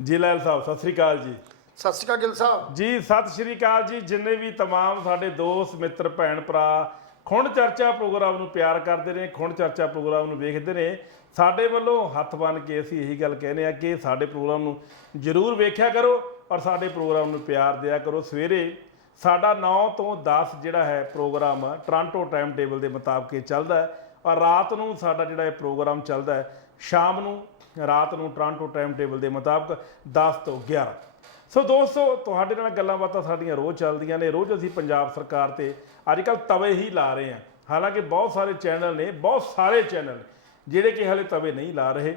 जी लैल साहब सत श्री अकाल जी। सत श्री अकाल गिल साहब जी सत श्री अकाल जी। जिन्ने भी तमाम साडे दोस्त मित्र भैन भरा खुण चर्चा प्रोग्राम नूं प्यार करते हैं, खुण चर्चा प्रोग्राम नूं वेखदे ने, साडे वल्लों हत्थ बन के असीं यही गल कहने आ कि साडे प्रोग्राम नूं जरूर वेख्या करो और साडे प्रोग्राम नूं प्यार दिया करो। सवेरे साडा 9 तो 10 जिहड़ा है प्रोग्राम टोरंटो टाइम टेबल के मुताबिक चलदा है और रात नूं साडा जिहड़ा है प्रोग्राम चलदा है शाम नूं रात नूं टोरंटो टाइम टेबल के मुताबिक 10 तो 11। सो दोस्तों तुहाडे नाल गल्लां बातां साडीआं रोज़ चलदियां ने। रोज़ असीं पंजाब सरकार ते अजकल तवे ही ला रहे हैं। हालांकि बहुत सारे चैनल ने, बहुत सारे चैनल जिहड़े कि हाले तवे नहीं ला रहे,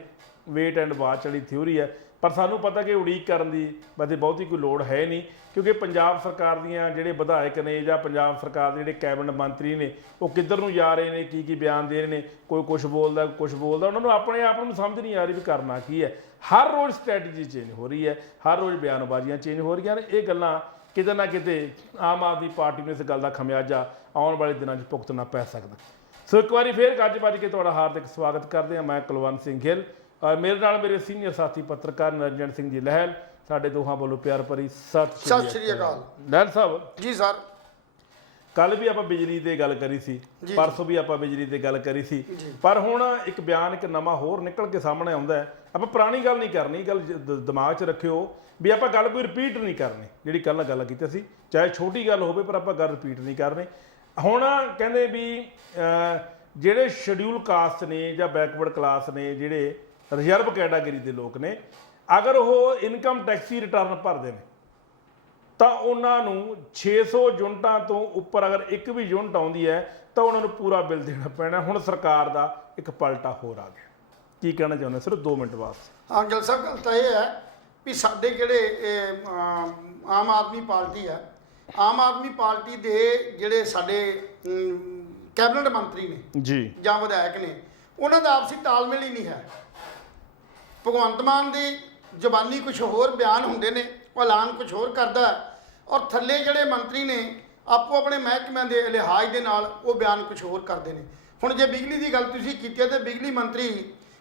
वेट एंड वाच वाली थ्योरी है। पर सानूं पता कि उड़ीक करन दी वैसे बहुती कोई लोड़ है नहीं, क्योंकि पंजाब सरकार दीआं जिहड़े विधायक ने जां पंजाब सरकार दे जिहड़े कैबिनेट मंत्री ने वो किधर नूं जा रहे ने, की बयान दे रहे ने, कोई कुछ बोलदा कुछ बोलदा, उन्हां नूं अपने आप नूं समझ नहीं आ रही भी करना की है। हर रोज़ स्ट्रैटेजी चेंज हो रही है, हर रोज़ बयानबाजियां चेंज हो रही ने। ये गल्लां किते ना किते आम आदमी पार्टी नूं इस गल दा खमियाजा आउण वाले दिनां 'च भुगतना पै सकदा। सो एक बार फिर गज बज के तुहाडा हार्दिक स्वागत करते हैं। मैं कुलवंत सिंह गिल और मेरे नाल मेरे सीनियर साथी पत्रकार निरंजन सिंह जी लहल। साडे दोहां वालों प्यार भरी सत श्री अकाल। लहल साहब जी सर, कल भी आपां बिजली ते गल करी सी, परसों भी आपां बिजली ते गल करी सी, पर हुण एक बयान एक नवां होर निकल के सामने आउंदा है। आपां पुरानी गल नहीं करनी, गल दिमाग 'च रखियो भी आपां गल कोई रिपीट नहीं करनी जिहड़ी कल गल कीती सी, चाहे छोटी गल होवे पर आपां गल रिपीट नहीं करनी। हुण कहंदे भी जिहड़े शेड्यूल कास्ट ने जां बैकवर्ड क्लास ने, जिहड़े रिजर्व कैटागरी के लोग ने, अगर वो इनकम टैक्सी रिटर्न भरते हैं तो उन्होंने 600 यूनिटां तो उपर अगर एक भी यूनिट आती है तो उन्होंने पूरा बिल देना पैना। हुण सरकार का एक पलटा होर आ गया। की कहना चाहुंदे सिर्फ 2 मिनट वास्ते? हाँ गिल साहब, गल तो यह है भी साडे जिहड़े आम आदमी पार्टी है, आम आदमी पार्टी दे जिहड़े साडे कैबिनेट मंत्री ने जी जां विधायक ने, उन्हां दा आपसी तालमेल ही नहीं है। भगवंत मान की जबानी कुछ होर बयान होंदे ने, ऐलान कुछ होर करदा है और थल्ले जिहड़े मंत्री ने आपो अपने महकमे के लिहाज के नाल वो बयान कुछ होर करते हैं। हुण जे बिजली की गल तुसीं कीती है तो बिजली मंत्री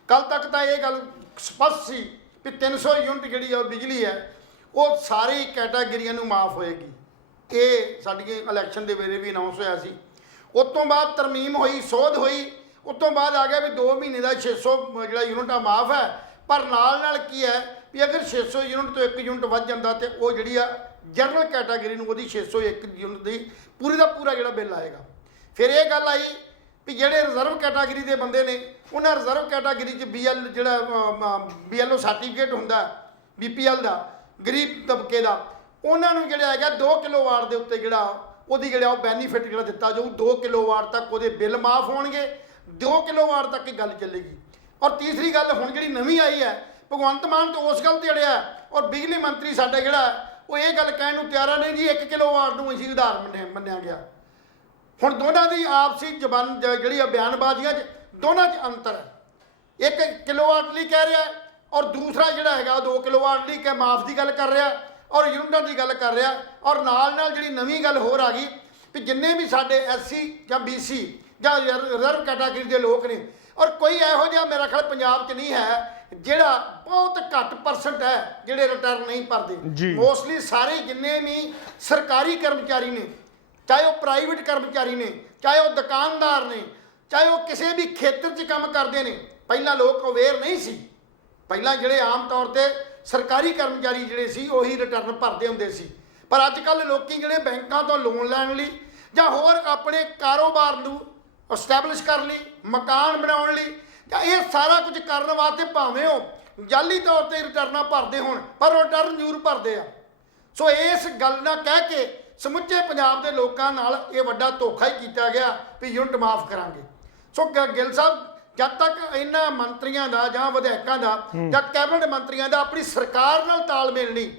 कल तक तो ये गल स्पष्ट सी भी 300 यूनिट जिहड़ी बिजली है वो सारी कैटागरियां नूं माफ़ होएगी। ये साडी इलैक्शन के वेले भी अनाउंस होया सी। उस तो बाद तरमीम हुई, सोध हुई, उस तो बाद आ गया भी 2 महीने का 600 जिहड़ा यूनिट माफ़ है। पर नाल की है भी अगर 600 यूनिट तो 1 यूनिट वध जाता तो वो जी जनरल कैटागरी में 601 यूनिट की पूरी का पूरा जो बिल आएगा। फिर ये गल आई भी जोड़े रिजर्व कैटागरी के बंदे ने, उन्हें रिजर्व कैटागरी BL जो BLO सर्टिफिकेट होंगे BPL का गरीब तबके का, उन्होंने जोड़ा है 2 किलोवाट के उत्ते जो बैनीफिट जो दिता जाऊ, 2 किलोवाट तक वो बिल माफ़ होणगे, 2 किलोवाट तक ही गल चलेगी। और तीसरी गल हुण जिहड़ी नवीं आई है, भगवंत मान तो उस गल ते अड़िया और बिजली मंत्री साडा जिहड़ा वो ये गल कहण नूं तैयार नहीं जी 1 किलोवाट नूं असीं उधार मन्निया गया। हुण दोनों की आपसी जबान जिहड़ी बयानबाजियां दोनों च अंतर है। 1 किलोवाट लई कह रहा है और दूसरा जिहड़ा हैगा 2 किलोवाट लई कह माफ़ की गल कर रहा और यूनिटां की गल कर रहा। और नाल नाल जिहड़ी नवीं गल होर आ गई भी जिन्ने भी साडे SC जां BC जां रिजर्व कैटागरी के लोग ने, और कोई इहो जिहा मेरा ख्याल पंजाब च नहीं है जिहड़ा बहुत घट परसेंट है जिहड़े रिटर्न नहीं भरते। मोस्टली सारे जिन्ने भी सरकारी कर्मचारी ने, चाहे वो प्राइवेट कर्मचारी ने, चाहे वो दुकानदार ने, चाहे वो किसी भी खेतर च काम करते हैं, पहला लोग अवेयर नहीं सी। पहला जिहड़े आम तौर पर सरकारी कर्मचारी जिहड़े सी उही रिटर्न भरते हुंदे सी। पर अजकल लोग जिहड़े बैंकों तो लोन लैण लई जां होर अपने कारोबार नूं एस्टैबलिश कर ली, मकान बनाने लई, ये सारा कुछ करने वास्ते भावें वो जाली तौर पर रिटर्न भरते हो पर रिटर्न जरूर भरते हैं। सो इस गल ना कह के समुचे पंजाब के लोगों नाल ये वड्डा धोखा ही किया गया भी यूनिट माफ़ करांगे। सो गिल साहब जब तक इन्हां मंत्रियों का जां विधायकों का जां कैबिनेट मंत्रियों का अपनी सरकार नाल तालमेल नहीं,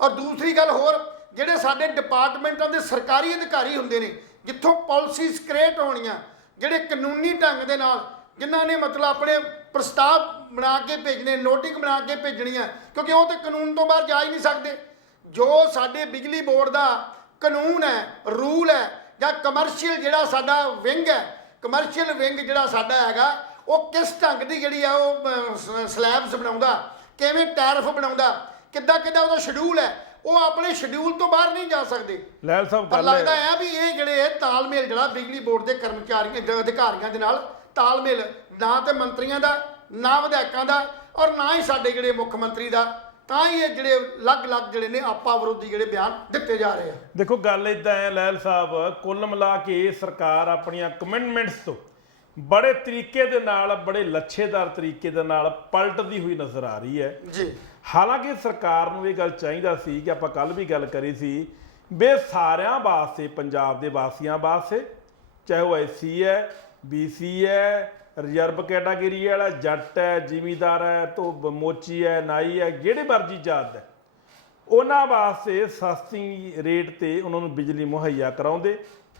और दूसरी गल होर जिहड़े साडे डिपार्टमेंटां दे सरकारी अधिकारी हुंदे ने जिथों पॉलिसीज़ क्रिएट होणियां, जिहड़े कानूनी ढंग दे नाल जिन्हां ने मतलब अपने प्रस्ताव बना के भेजने, नोटिंग बना के भेजनी है, क्योंकि वो तो कानून तो बाहर जा ही नहीं सकते। जो साडे बिजली बोर्ड का कानून है, रूल है, जां कमर्शियल जिहड़ा साडा विंग है, कमर्शियल विंग जिहड़ा साडा हैगा वो किस ढंग की जिहड़ी है वो स्लैब्स बनाउंदा, किवें टैरिफ बनाउंदा, ਕਿੱਦਾਂ ਕਿੱਦਾਂ ਉਹਦਾ ਸ਼ਡਿਊਲ ਹੈ, ਉਹ ਆਪਣੇ ਸ਼ਡਿਊਲ ਤੋਂ ਬਾਹਰ ਨਹੀਂ ਜਾ ਸਕਦੇ। ਲੈਲ ਸਾਹਿਬ ਪਰ ਗੱਲ ਲੱਗਦਾ ਹੈ ਵੀ ਇਹ ਜਿਹੜੇ ਤਾਲਮੇਲ ਜਿਹੜਾ ਬਿਜਲੀ ਬੋਰਡ ਦੇ ਕਰਮਚਾਰੀਆਂ ਅਧਿਕਾਰੀਆਂ ਦੇ ਨਾਲ ਤਾਲਮੇਲ ਨਾ ਤੇ ਮੰਤਰੀਆਂ ਦਾ, ਨਾ ਵਿਧਾਇਕਾਂ ਦਾ, ਔਰ ਨਾ ਹੀ ਸਾਡੇ ਜਿਹੜੇ ਮੁੱਖ ਮੰਤਰੀ ਦਾ, ਤਾਂ ਹੀ ਇਹ ਜਿਹੜੇ ਅਲੱਗ-ਅਲੱਗ ਜਿਹੜੇ ਨੇ ਆਪਾ ਵਿਰੋਧੀ ਜਿਹੜੇ ਬਿਆਨ ਦਿੱਤੇ ਜਾ ਰਹੇ ਆ। ਦੇਖੋ ਗੱਲ ਇਦਾਂ ਹੈ ਲੈਲ ਸਾਹਿਬ, ਕੁੱਲ ਮਿਲਾ ਕੇ ਸਰਕਾਰ ਆਪਣੀਆਂ ਕਮਿਟਮੈਂਟਸ ਤੋਂ ਬੜੇ ਤਰੀਕੇ ਦੇ ਨਾਲ, ਬੜੇ ਲੱਛੇਦਾਰ ਤਰੀਕੇ ਦੇ ਨਾਲ ਪਲਟਦੀ ਹੋਈ ਨਜ਼ਰ ਆ ਰਹੀ ਹੈ ਜੀ। ਹਾਲਾਂਕਿ ਸਰਕਾਰ ਨੂੰ ਇਹ ਗੱਲ ਚਾਹੀਦਾ ਸੀ ਕਿ ਆਪਾਂ ਕੱਲ ਵੀ ਗੱਲ ਕਰੀ ਸੀ ਵੀ ਸਾਰਿਆਂ ਵਾਸਤੇ, ਪੰਜਾਬ ਦੇ ਵਾਸੀਆਂ ਵਾਸਤੇ, ਚਾਹੇ ਉਹ ਐਸਸੀ ਹੈ, ਬੀਸੀ ਹੈ, ਰਿਜ਼ਰਵ ਕੈਟਾਗਰੀ ਵਾਲਾ, ਜੱਟ ਹੈ, ਜ਼ਿਮੀਂਦਾਰ ਹੈ, ਤੋਂ ਮੋਚੀ ਹੈ, ਨਾਈ ਹੈ, ਜਿਹੜੇ ਮਰਜ਼ੀ ਜਾਤ ਹੈ, ਉਹਨਾਂ ਵਾਸਤੇ ਸਸਤੀ ਰੇਟ ਤੇ ਉਹਨਾਂ ਨੂੰ ਬਿਜਲੀ ਮੁਹੱਈਆ ਕਰਾਉਂਦੇ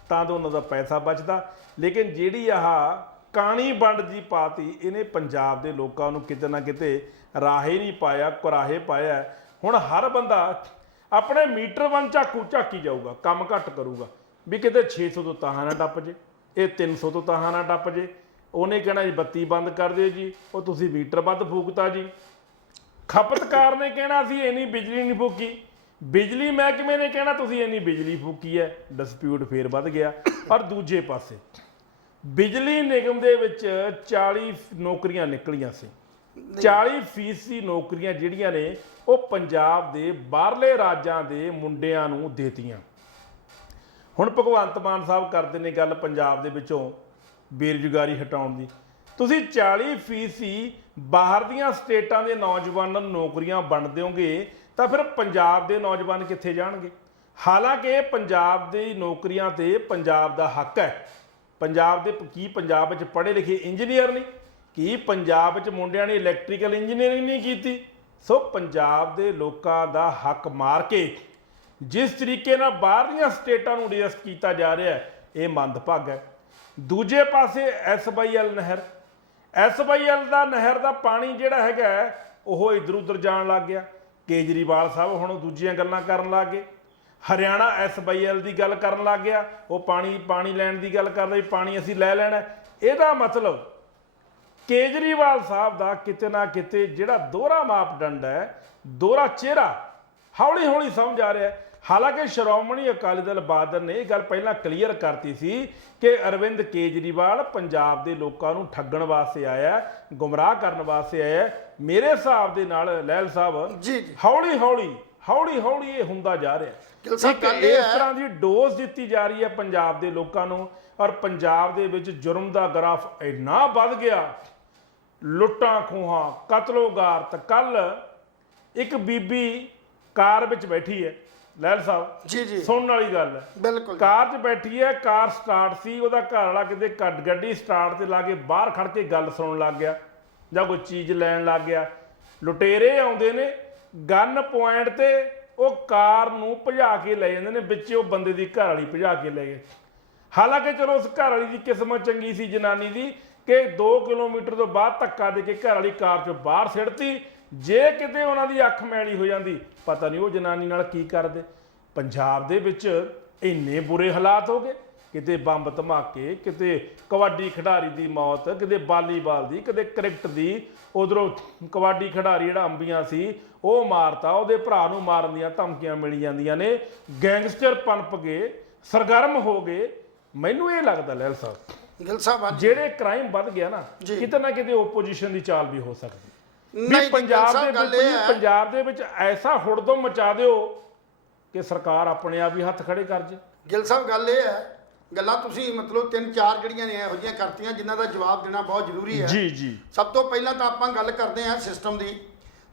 ਤਾਂ ਤਾਂ ਉਹਨਾਂ ਦਾ ਪੈਸਾ ਬਚਦਾ। ਲੇਕਿਨ ਜਿਹੜੀ ਆਹ ਕਾਣੀ ਵੰਡ ਜੀ ਪਾਤੀ, ਇਹਨੇ ਪੰਜਾਬ ਦੇ ਲੋਕਾਂ ਨੂੰ ਕਿਤੇ ਨਾ ਕਿਤੇ ਰਾਹੇ ਨਹੀਂ ਪਾਇਆ, ਕੁਰਾਹੇ ਪਾਇਆ। ਹੁਣ ਹਰ ਬੰਦਾ ਆਪਣੇ ਮੀਟਰ ਵੱਲ ਝਾਕੀ ਜਾਊਗਾ, ਕੰਮ ਘੱਟ ਕਰੂਗਾ ਵੀ ਕਿਤੇ 600 ਤੋਂ ਤਾਹਾਂ ਨਾ ਟੱਪ ਜੇ, ਇਹ 300 ਤੋਂ ਤਾਹਾਂ ਨਾ ਟੱਪ ਜੇ। ਉਹਨੇ ਕਹਿਣਾ ਜੀ ਬੱਤੀ ਬੰਦ ਕਰ ਦਿਓ ਜੀ, ਉਹ ਤੁਸੀਂ ਮੀਟਰ ਵੱਧ ਫੂਕਤਾ ਜੀ। ਖਪਤਕਾਰ ਨੇ ਕਹਿਣਾ ਅਸੀਂ ਇੰਨੀ ਬਿਜਲੀ ਨਹੀਂ ਫੂਕੀ, ਬਿਜਲੀ ਮਹਿਕਮੇ ਨੇ ਕਹਿਣਾ ਤੁਸੀਂ ਇੰਨੀ ਬਿਜਲੀ ਫੂਕੀ ਹੈ। ਡਿਸਪਿਊਟ ਫੇਰ ਵੱਧ ਗਿਆ। ਪਰ ਦੂਜੇ ਪਾਸੇ ਬਿਜਲੀ ਨਿਗਮ ਦੇ ਵਿੱਚ 40 ਨੌਕਰੀਆਂ ਨਿਕਲੀਆਂ ਸੀ, 40% ਨੌਕਰੀਆਂ ਜਿਹੜੀਆਂ ਨੇ ਉਹ ਪੰਜਾਬ ਦੇ ਬਾਹਰਲੇ ਰਾਜਾਂ ਦੇ ਮੁੰਡਿਆਂ ਨੂੰ ਦੇਤੀਆਂ। ਹੁਣ ਭਗਵੰਤ ਮਾਨ ਸਾਹਿਬ ਕਰਦੇ ਨੇ ਗੱਲ ਪੰਜਾਬ ਦੇ ਵਿੱਚੋਂ ਬੇਰੁਜ਼ਗਾਰੀ ਹਟਾਉਣ ਦੀ। ਤੁਸੀਂ 40% ਬਾਹਰ ਦੀਆਂ ਸਟੇਟਾਂ ਦੇ ਨੌਜਵਾਨਾਂ ਨੂੰ ਨੌਕਰੀਆਂ ਵੰਡ ਦਿਓਗੇ ਤਾਂ ਫਿਰ ਪੰਜਾਬ ਦੇ ਨੌਜਵਾਨ ਕਿੱਥੇ ਜਾਣਗੇ? ਹਾਲਾਂਕਿ ਪੰਜਾਬ ਦੀ ਨੌਕਰੀਆਂ ਤੇ ਪੰਜਾਬ ਦਾ ਹੱਕ ਹੈ। ਪੰਜਾਬ ਦੇ ਕੀ ਪੰਜਾਬ ਵਿੱਚ ਪੜ੍ਹੇ ਲਿਖੇ ਇੰਜੀਨੀਅਰ ਨਹੀਂ? ਕੀ ਪੰਜਾਬ ਵਿੱਚ ਮੁੰਡਿਆਂ ਨੇ ਇਲੈਕਟ੍ਰੀਕਲ ਇੰਜੀਨੀਅਰਿੰਗ ਨਹੀਂ ਕੀਤੀ? ਸੋ ਪੰਜਾਬ ਦੇ ਲੋਕਾਂ ਦਾ ਹੱਕ ਮਾਰ ਕੇ ਜਿਸ ਤਰੀਕੇ ਨਾਲ ਬਾਹਰਲੀਆਂ ਸਟੇਟਾਂ ਨੂੰ ਰਿਸਕ ਕੀਤਾ ਜਾ ਰਿਹਾ ਹੈ, ਇਹ ਮੰਦਭਾਗਾ ਹੈ। ਦੂਜੇ ਪਾਸੇ SYL ਨਹਿਰ, SYL ਦਾ ਨਹਿਰ ਦਾ ਪਾਣੀ ਜਿਹੜਾ ਹੈਗਾ ਉਹ ਇੱਧਰ ਉੱਧਰ ਜਾਣ ਲੱਗ ਗਿਆ। ਕੇਜਰੀਵਾਲ ਸਾਹਿਬ ਹੁਣ ਦੂਜੀਆਂ ਗੱਲਾਂ ਕਰਨ ਲੱਗ ਗਏ। ਹਰਿਆਣਾ SYL ਦੀ ਗੱਲ ਕਰਨ ਲੱਗ ਗਿਆ, ਉਹ ਪਾਣੀ ਲੈਣ ਦੀ ਗੱਲ ਕਰਦਾ ਵੀ ਪਾਣੀ ਅਸੀਂ ਲੈ ਲੈਣਾ। ਇਹਦਾ ਮਤਲਬ ਕੇਜਰੀਵਾਲ ਸਾਹਿਬ ਦਾ ਕਿਤੇ ਨਾ ਕਿਤੇ ਜਿਹੜਾ ਦੋਹਰਾ ਮਾਪਦੰਡ ਹੈ, ਦੋਹਰਾ ਚਿਹਰਾ ਹੌਲੀ ਹੌਲੀ ਸਮਝ ਆ ਰਿਹਾ ਹੈ। ਹਾਲਾਂਕਿ ਸ਼੍ਰੋਮਣੀ ਅਕਾਲੀ ਦਲ ਬਾਦਲ ਨੇ ਇਹ ਗੱਲ ਪਹਿਲਾਂ ਕਲੀਅਰ ਕਰਤੀ ਸੀ ਕਿ ਅਰਵਿੰਦ ਕੇਜਰੀਵਾਲ ਪੰਜਾਬ ਦੇ ਲੋਕਾਂ ਨੂੰ ਠੱਗਣ ਵਾਸਤੇ ਆਇਆ, ਗੁੰਮਰਾਹ ਕਰਨ ਵਾਸਤੇ ਆਇਆ। ਮੇਰੇ ਹਿਸਾਬ ਦੇ ਨਾਲ ਲੈਲ ਸਾਹਿਬ ਜੀ ਹੌਲੀ ਹੌਲੀ ਇਹ ਹੁੰਦਾ ਜਾ ਰਿਹਾ। ਇੱਕ ਇਸ ਤਰ੍ਹਾਂ ਦੀ ਡੋਜ਼ ਦਿੱਤੀ ਜਾ ਰਹੀ ਹੈ ਪੰਜਾਬ ਦੇ ਲੋਕਾਂ ਨੂੰ, ਔਰ ਪੰਜਾਬ ਦੇ ਵਿੱਚ ਜੁਰਮ ਦਾ ਗ੍ਰਾਫ ਇੰਨਾ ਵੱਧ ਗਿਆ, ਲੁੱਟਾਂ ਖੋਹਾਂ, ਕਤਲੋਗਾਰਤ। ਕੱਲ ਇੱਕ ਬੀਬੀ ਕਾਰ ਵਿੱਚ ਬੈਠੀ ਹੈ ਲੈਲ ਸਾਹਿਬ, ਜੀ ਸੁਣਨ ਵਾਲੀ ਗੱਲ ਹੈ, ਬਿਲਕੁਲ। ਕਾਰ 'ਚ ਬੈਠੀ ਹੈ, ਕਾਰ ਸਟਾਰਟ ਸੀ, ਉਹਦਾ ਘਰ ਵਾਲਾ ਕਿਤੇ ਗੱਡੀ ਸਟਾਰਟ ਤੇ ਲਾ ਕੇ ਬਾਹਰ ਖੜ ਕੇ ਗੱਲ ਸੁਣਨ ਲੱਗ ਗਿਆ ਜਾਂ ਕੋਈ ਚੀਜ਼ ਲੈਣ ਲੱਗ ਗਿਆ। ਲੁਟੇਰੇ ਆਉਂਦੇ ਨੇ ਗਨ ਪੁਆਇੰਟ ਤੇ, ਉਹ ਕਾਰ ਨੂੰ ਭਜਾ ਕੇ ਲੈ ਜਾਂਦੇ ਨੇ, ਵਿੱਚ ਉਹ ਬੰਦੇ ਦੀ ਘਰ ਵਾਲੀ ਭਜਾ ਕੇ ਲੈ ਗਏ। ਹਾਲਾਂਕਿ ਚਲੋ ਉਸ ਘਰ ਵਾਲੀ ਦੀ ਕਿਸਮਤ ਚੰਗੀ ਸੀ ਜਨਾਨੀ ਦੀ ਕਿ 2 ਕਿਲੋਮੀਟਰ ਤੋਂ ਬਾਅਦ ਧੱਕਾ ਦੇ ਕੇ ਘਰ ਵਾਲੀ ਕਾਰ 'ਚੋਂ ਬਾਹਰ ਸਿੱਟਤੀ। ਜੇ ਕਿਤੇ ਉਹਨਾਂ ਦੀ ਅੱਖ ਮੈਲੀ ਹੋ ਜਾਂਦੀ, ਪਤਾ ਨਹੀਂ ਉਹ ਜਨਾਨੀ ਨਾਲ ਕੀ ਕਰਦੇ। ਪੰਜਾਬ ਦੇ ਵਿੱਚ ਇੰਨੇ ਬੁਰੇ ਹਾਲਾਤ ਹੋ ਗਏ, ਕਿਤੇ ਬੰਬ ਧਮਾਕੇ, ਕਿਤੇ ਕਬੱਡੀ ਖਿਡਾਰੀ ਦੀ ਮੌਤ, ਕਿਤੇ ਵਾਲੀਬਾਲ ਦੀ, ਕਿਤੇ ਕ੍ਰਿਕਟ ਦੀ। ਉਧਰੋਂ ਕਬੱਡੀ ਖਿਡਾਰੀ ਜਿਹੜਾ ਅੰਬੀਆਂ ਸੀ ਉਹ ਮਾਰਤਾ, ਉਹਦੇ ਭਰਾ ਨੂੰ ਮਾਰਨ ਦੀਆਂ ਧਮਕੀਆਂ ਮਿਲੀ ਜਾਂਦੀਆਂ ਨੇ। ਗੈਂਗਸਟਰ ਪਨਪ ਗਏ, ਸਰਗਰਮ ਹੋ ਗਏ। ਮੈਨੂੰ ਇਹ ਲੱਗਦਾ ਲੈਲ ਸਾਹਿਬ ਜਿਹੜੇ ਕ੍ਰਾਈਮ ਵੱਧ ਗਿਆ ਨਾ, ਕਿਤੇ ਨਾ ਕਿਤੇ ਓਪੋਜੀਸ਼ਨ ਦੀ ਚਾਲ ਵੀ ਹੋ ਸਕਦੀ। ਨਹੀਂ ਪੰਜਾਬ ਦੇ ਵਿੱਚ ਐਸਾ ਹੁੜਦਮ ਮਚਾ ਦਿਓ ਕਿ ਸਰਕਾਰ ਆਪਣੇ ਆਪ ਹੀ ਹੱਥ ਖੜੇ ਕਰ ਜੇ। ਗਿੱਲ ਸਾਹਿਬ ਗੱਲ ਇਹ ਹੈ, ਗੱਲਾਂ ਤੁਸੀਂ ਮਤਲਬ 3-4 ਜਿਹੜੀਆਂ ਨੇ ਇਹੋ ਜਿਹੀਆਂ ਕਰਤੀਆਂ ਜਿਨ੍ਹਾਂ ਦਾ ਜਵਾਬ ਦੇਣਾ ਬਹੁਤ ਜ਼ਰੂਰੀ ਹੈ। ਜੀ ਸਭ ਤੋਂ ਪਹਿਲਾਂ ਤਾਂ ਆਪਾਂ ਗੱਲ ਕਰਦੇ ਹਾਂ ਸਿਸਟਮ ਦੀ,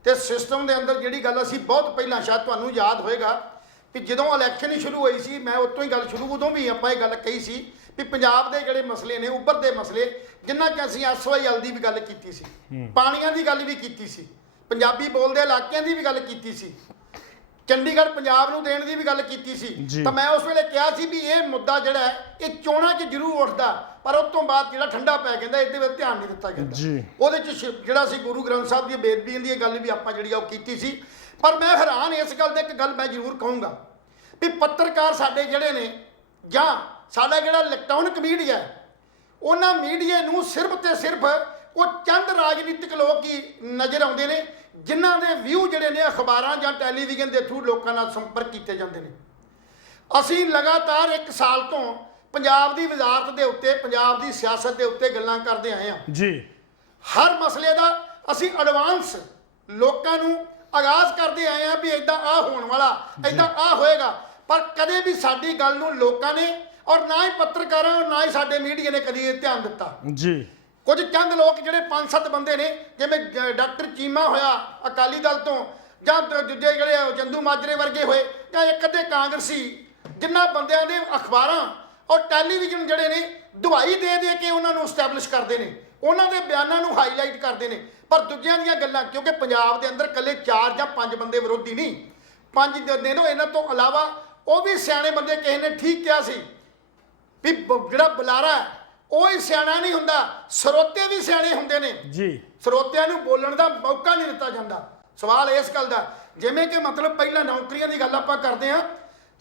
ਤੇ ਸਿਸਟਮ ਦੇ ਅੰਦਰ ਜਿਹੜੀ ਗੱਲ ਅਸੀਂ ਬਹੁਤ ਪਹਿਲਾਂ, ਸ਼ਾਇਦ ਤੁਹਾਨੂੰ ਯਾਦ ਹੋਏਗਾ ਕਿ ਜਦੋਂ ਇਲੈਕਸ਼ਨ ਹੀ ਸ਼ੁਰੂ ਹੋਈ ਸੀ, ਮੈਂ ਉਤੋਂ ਹੀ ਗੱਲ ਸ਼ੁਰੂ, ਉਦੋਂ ਵੀ ਆਪਾਂ ਇਹ ਗੱਲ ਕਹੀ ਸੀ ਵੀ ਪੰਜਾਬ ਦੇ ਜਿਹੜੇ ਮਸਲੇ ਨੇ, ਉੱਭਰਦੇ ਮਸਲੇ, ਜਿੰਨਾ ਕਿ ਅਸੀਂ SYL ਦੀ ਵੀ ਗੱਲ ਕੀਤੀ ਸੀ, ਪਾਣੀਆਂ ਦੀ ਗੱਲ ਵੀ ਕੀਤੀ ਸੀ, ਪੰਜਾਬੀ ਬੋਲਦੇ ਇਲਾਕਿਆਂ ਦੀ ਵੀ ਗੱਲ ਕੀਤੀ ਸੀ, ਚੰਡੀਗੜ੍ਹ ਪੰਜਾਬ ਨੂੰ ਦੇਣ ਦੀ ਵੀ ਗੱਲ ਕੀਤੀ ਸੀ। ਤਾਂ ਮੈਂ ਉਸ ਵੇਲੇ ਕਿਹਾ ਸੀ ਵੀ ਇਹ ਮੁੱਦਾ ਜਿਹੜਾ ਹੈ ਇਹ ਚੋਣਾਂ 'ਚ ਜ਼ਰੂਰ ਉੱਠਦਾ, ਪਰ ਉਸ ਤੋਂ ਬਾਅਦ ਜਿਹੜਾ ਠੰਡਾ ਪੈ ਜਾਂਦਾ, ਇਹਦੇ ਵਿੱਚ ਧਿਆਨ ਨਹੀਂ ਦਿੱਤਾ ਜਾਂਦਾ। ਉਹਦੇ 'ਚ ਜਿਹੜਾ ਸੀ ਗੁਰੂ ਗ੍ਰੰਥ ਸਾਹਿਬ ਦੀ ਬੇਅਦਬੀ ਦੀ ਗੱਲ ਵੀ ਆਪਾਂ ਜਿਹੜੀ ਉਹ ਕੀਤੀ ਸੀ। ਪਰ ਮੈਂ ਹੈਰਾਨ ਇਸ ਗੱਲ ਤੇ, ਇੱਕ ਗੱਲ ਮੈਂ ਜ਼ਰੂਰ ਕਹੂੰਗਾ ਵੀ ਪੱਤਰਕਾਰ ਸਾਡੇ ਜਿਹੜੇ ਨੇ, ਜਾਂ ਸਾਡਾ ਜਿਹੜਾ ਇਲੈਕਟ੍ਰੋਨਿਕ ਮੀਡੀਆ, ਉਹਨਾਂ ਮੀਡੀਆ ਨੂੰ ਸਿਰਫ ਤੇ ਸਿਰਫ ਉਹ ਚੰਦ ਰਾਜਨੀਤਿਕ ਲੋਕ ਹੀ ਨਜ਼ਰ ਆਉਂਦੇ ਨੇ ਜਿਨ੍ਹਾਂ ਦੇ ਵਿਊ ਜਿਹੜੇ ਨੇ ਅਖਬਾਰਾਂ ਜਾਂ ਟੈਲੀਵਿਜ਼ਨ ਦੇ ਥਰੂ ਲੋਕਾਂ ਨਾਲ ਸੰਪਰਕ ਕੀਤੇ ਜਾਂਦੇ ਨੇ। ਅਸੀਂ ਲਗਾਤਾਰ 1 ਸਾਲ ਤੋਂ ਪੰਜਾਬ ਦੀ ਵਜ਼ਾਰਤ ਦੇ ਉੱਤੇ, ਪੰਜਾਬ ਦੀ ਸਿਆਸਤ ਦੇ ਉੱਤੇ ਗੱਲਾਂ ਕਰਦੇ ਆਏ ਹਾਂ ਜੀ। ਹਰ ਮਸਲੇ ਦਾ ਅਸੀਂ ਐਡਵਾਂਸ ਲੋਕਾਂ ਨੂੰ ਆਗਾਜ਼ ਕਰਦੇ ਆਏ ਹਾਂ ਵੀ ਇਦਾਂ ਆ ਹੋਣ ਵਾਲਾ, ਇਦਾਂ ਆ ਹੋਏਗਾ, ਪਰ ਕਦੇ ਵੀ ਸਾਡੀ ਗੱਲ ਨੂੰ ਲੋਕਾਂ ਨੇ ਔਰ ਨਾ ਹੀ ਪੱਤਰਕਾਰਾਂ ਔਰ ਨਾ ਹੀ ਸਾਡੇ ਮੀਡੀਆ ਨੇ ਕਦੀ ਧਿਆਨ ਦਿੱਤਾ ਜੀ। ਕੁਝ ਚੰਦ ਲੋਕ ਜਿਹੜੇ 5-7 ਬੰਦੇ ਨੇ, ਜਿਵੇਂ ਡਾਕਟਰ ਚੀਮਾ ਹੋਇਆ ਅਕਾਲੀ ਦਲ ਤੋਂ, ਜਾਂ ਦੂਜੇ ਜਿਹੜੇ ਚੰਦੂ ਮਾਜਰੇ ਵਰਗੇ ਹੋਏ, ਜਾਂ ਇੱਕ ਅੱਧੇ ਕਾਂਗਰਸੀ, ਜਿਨ੍ਹਾਂ ਬੰਦਿਆਂ ਦੇ ਅਖਬਾਰਾਂ ਔਰ ਟੈਲੀਵਿਜ਼ਨ ਜਿਹੜੇ ਨੇ ਦਵਾਈ ਦੇ ਦੇ ਕੇ ਉਹਨਾਂ ਨੂੰ ਐਸਟੈਬਲਿਸ਼ ਕਰਦੇ ਨੇ, ਉਹਨਾਂ ਦੇ ਬਿਆਨਾਂ ਨੂੰ ਹਾਈਲਾਈਟ ਕਰਦੇ ਨੇ, ਪਰ ਦੂਜਿਆਂ ਦੀਆਂ ਗੱਲਾਂ, ਕਿਉਂਕਿ ਪੰਜਾਬ ਦੇ ਅੰਦਰ ਇਕੱਲੇ 4 ਜਾਂ 5 ਬੰਦੇ ਵਿਰੋਧੀ ਨਹੀਂ, 5 ਦੇ ਦੋ, ਇਹਨਾਂ ਤੋਂ ਇਲਾਵਾ ਉਹ ਵੀ ਸਿਆਣੇ ਬੰਦੇ ਕਿਸੇ ਨੇ ਠੀਕ ਕਿਹਾ ਸੀ ਵੀ ਜਿਹੜਾ ਬੁਲਾਰਾ ਹੈ ਉਹ ਹੀ ਸਿਆਣਾ ਨਹੀਂ ਹੁੰਦਾ, ਸਰੋਤੇ ਵੀ ਸਿਆਣੇ ਹੁੰਦੇ ਨੇ ਜੀ। ਸਰੋਤਿਆਂ ਨੂੰ ਬੋਲਣ ਦਾ ਮੌਕਾ ਨਹੀਂ ਦਿੱਤਾ ਜਾਂਦਾ। ਸਵਾਲ ਇਸ ਗੱਲ ਦਾ, ਜਿਵੇਂ ਕਿ ਮਤਲਬ ਪਹਿਲਾਂ ਨੌਕਰੀਆਂ ਦੀ ਗੱਲ ਆਪਾਂ ਕਰਦੇ ਹਾਂ,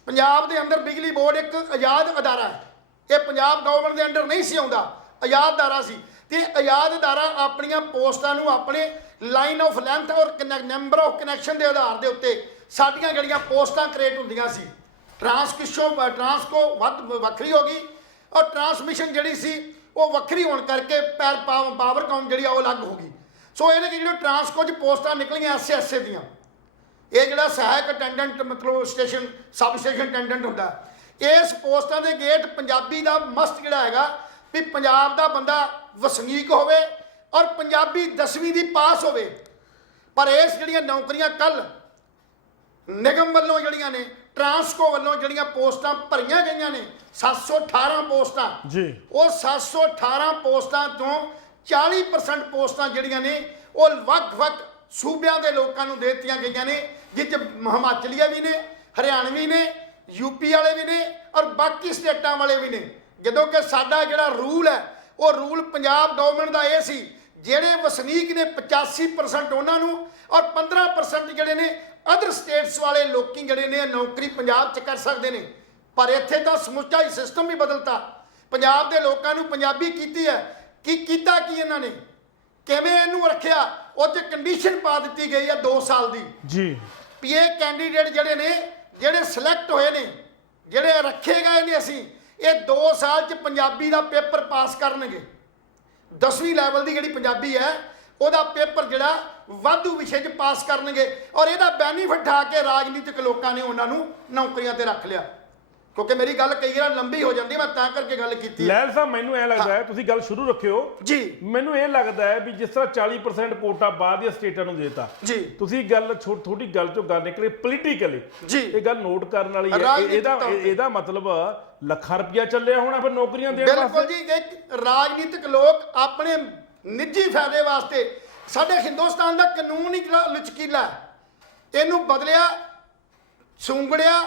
ਪੰਜਾਬ ਦੇ ਅੰਦਰ ਬਿਜਲੀ ਬੋਰਡ ਇੱਕ ਆਜ਼ਾਦ ਅਦਾਰਾ ਹੈ, ਇਹ ਪੰਜਾਬ ਗਵਰਨਮੈਂਟ ਦੇ ਅੰਡਰ ਨਹੀਂ ਸੀ ਆਉਂਦਾ, ਆਜ਼ਾਦ ਅਦਾਰਾ ਸੀ, ਤੇ ਆਜ਼ਾਦ ਅਦਾਰਾ ਆਪਣੀਆਂ ਪੋਸਟਾਂ ਨੂੰ ਆਪਣੇ ਲਾਈਨ ਆਫ ਲੈਂਥ ਔਰ ਨੰਬਰ ਆਫ ਕਨੈਕਸ਼ਨ ਦੇ ਆਧਾਰ ਦੇ ਉੱਤੇ ਸਾਡੀਆਂ ਜਿਹੜੀਆਂ ਪੋਸਟਾਂ ਕ੍ਰੀਏਟ ਹੁੰਦੀਆਂ ਸੀ, ਟਰਾਂਸਕੋ ਵੱਖਰੀ ਹੋ ਗਈ ਔਰ ਟਰਾਂਸਮਿਸ਼ਨ ਜਿਹੜੀ ਸੀ ਉਹ ਵੱਖਰੀ ਹੋਣ ਕਰਕੇ ਪਾਵਰਕਾਮ ਜਿਹੜੀ ਆ ਉਹ ਅਲੱਗ ਹੋ ਗਈ। ਸੋ ਇਹਦੇ ਜਿਹੜੇ ਟਰਾਂਸਕੋ 'ਚ ਪੋਸਟਾਂ ਨਿਕਲੀਆਂ ਐਸਏ ਦੀਆਂ, ਇਹ ਜਿਹੜਾ ਸਹਾਇਕ ਅਟੈਂਡੈਂਟ ਮਤਲਬ ਸਟੇਸ਼ਨ ਸਬ ਸਟੇਸ਼ਨ ਅਟੈਂਡੈਂਟ ਹੁੰਦਾ, ਇਸ ਪੋਸਟਾਂ ਦੇ ਗੇਟ ਪੰਜਾਬੀ ਦਾ ਮਸਟ ਜਿਹੜਾ ਹੈਗਾ ਵੀ ਪੰਜਾਬ ਦਾ ਬੰਦਾ ਵਸਨੀਕ ਹੋਵੇ ਔਰ ਪੰਜਾਬੀ 10ਵੀਂ ਦੀ ਪਾਸ ਹੋਵੇ। ਪਰ ਇਸ ਜਿਹੜੀਆਂ ਨੌਕਰੀਆਂ ਕੱਲ ਨਿਗਮ ਵੱਲੋਂ ਜਿਹੜੀਆਂ ਨੇ, ਟਰਾਂਸਕੋ ਵੱਲੋਂ ਜਿਹੜੀਆਂ ਪੋਸਟਾਂ ਭਰੀਆਂ ਗਈਆਂ ਨੇ 718 ਪੋਸਟਾਂ ਜੀ, ਉਹ 718 ਪੋਸਟਾਂ ਤੋਂ 40% ਪੋਸਟਾਂ ਜਿਹੜੀਆਂ ਨੇ ਉਹ ਵੱਖ-ਵੱਖ ਸੂਬਿਆਂ ਦੇ ਲੋਕਾਂ ਨੂੰ ਦੇ ਦਿੱਤੀਆਂ ਗਈਆਂ ਨੇ, ਜਿਸ 'ਚ ਹਿਮਾਚਲੀਆ ਵੀ ਨੇ, ਹਰਿਆਣਵੀ ਨੇ, ਯੂਪੀ ਵਾਲੇ ਵੀ ਨੇ ਔਰ ਬਾਕੀ ਸਟੇਟਾਂ ਵਾਲੇ ਵੀ ਨੇ। ਜਦੋਂ ਕਿ ਸਾਡਾ ਜਿਹੜਾ ਰੂਲ ਹੈ ਉਹ ਰੂਲ ਪੰਜਾਬ ਗਵਰਨਮੈਂਟ ਦਾ ਇਹ ਸੀ, ਜਿਹੜੇ ਵਸਨੀਕ ਨੇ 85% ਉਹਨਾਂ ਨੂੰ ਔਰ 15% ਜਿਹੜੇ ਨੇ ਅਦਰ ਸਟੇਟਸ ਵਾਲੇ ਲੋਕੀ ਜਿਹੜੇ ਨੇ ਨੌਕਰੀ ਪੰਜਾਬ 'ਚ ਕਰ ਸਕਦੇ ਨੇ। ਪਰ ਇੱਥੇ ਤਾਂ ਸਮੁੱਚਾ ਹੀ ਸਿਸਟਮ ਹੀ ਬਦਲਤਾ, ਪੰਜਾਬ ਦੇ ਲੋਕਾਂ ਨੂੰ ਪੰਜਾਬੀ ਕੀਤੀ ਹੈ, ਕੀਤਾ ਕੀ ਇਹਨਾਂ ਨੇ, ਕਿਵੇਂ ਇਹਨੂੰ ਰੱਖਿਆ, ਉਹ 'ਚ ਕੰਡੀਸ਼ਨ ਪਾ ਦਿੱਤੀ ਗਈ ਹੈ 2 ਸਾਲ ਦੀ ਜੀ ਵੀ ਇਹ ਕੈਂਡੀਡੇਟ ਜਿਹੜੇ ਨੇ, ਜਿਹੜੇ ਸਿਲੈਕਟ ਹੋਏ ਨੇ, ਜਿਹੜੇ ਰੱਖੇ ਗਏ ਨੇ, ਅਸੀਂ ਇਹ 2 ਸਾਲ 'ਚ ਪੰਜਾਬੀ ਦਾ ਪੇਪਰ ਪਾਸ ਕਰਨਗੇ। 10ਵੀਂ ਲੈਵਲ ਦੀ ਜਿਹੜੀ ਪੰਜਾਬੀ ਹੈ ਉਹਦਾ ਪੇਪਰ ਜਿਹੜਾ ਵਾਧੂ ਵਿਸ਼ੇ 'ਚ ਪਾਸ ਕਰਨਗੇ ਔਰ ਇਹਦਾ ਬੈਨੀਫਿਟ ਉਠਾ ਕੇ ਰਾਜਨੀਤਿਕ ਲੋਕਾਂ ਨੇ ਉਹਨਾਂ ਨੂੰ ਨੌਕਰੀਆਂ ਤੇ ਰੱਖ ਲਿਆ। ਕਿਉਂਕਿ ਮੇਰੀ ਗੱਲ ਕਈ ਵਾਰ ਲੰਬੀ ਹੋ ਜਾਂਦੀ, ਮੈਂ ਤਾਂ ਕਰਕੇ ਗੱਲ ਕੀਤੀ। ਲੈਲ ਸਾਹਿਬ, ਮੈਨੂੰ ਇਹ ਲੱਗਦਾ ਹੈ, ਤੁਸੀਂ ਗੱਲ ਸ਼ੁਰੂ ਰੱਖਿਓ ਜੀ, ਮੈਨੂੰ ਇਹ ਲੱਗਦਾ ਹੈ ਵੀ ਜਿਸ ਤਰ੍ਹਾਂ 40% ਕੋਟਾ ਬਾਹਰ ਦੀਆਂ ਸਟੇਟਾਂ ਨੂੰ ਦੇਤਾ ਜੀ, ਤੁਸੀਂ ਗੱਲ ਥੋੜੀ ਗੱਲ ਚੋਂ ਗੱਲ ਨਿਕਲੇ ਪੋਲੀਟੀਕਲੀ ਜੀ, ਇਹ ਗੱਲ ਨੋਟ ਕਰਨ ਵਾਲੀ ਹੈ। ਇਹਦਾ ਮਤਲਬ ਲੱਖਾਂ ਰੁਪਇਆ ਚੱਲਿਆ ਹੋਣਾ ਫਿਰ ਨੌਕਰੀਆਂ ਦੇਣ ਵਾਸਤੇ। ਬਿਲਕੁਲ ਜੀ, ਇੱਕ ਰਾਜਨੀਤਿਕ ਲੋਕ ਆਪਣੇ ਨਿੱਜੀ ਫਾਇਦੇ ਵਾਸਤੇ, ਸਾਡੇ ਹਿੰਦੁਸਤਾਨ ਦਾ ਕਾਨੂੰਨ ਹੀ ਲਚਕੀਲਾ, ਇਹਨੂੰ ਬਦਲਿਆ, ਸੁੰਗੜਿਆ,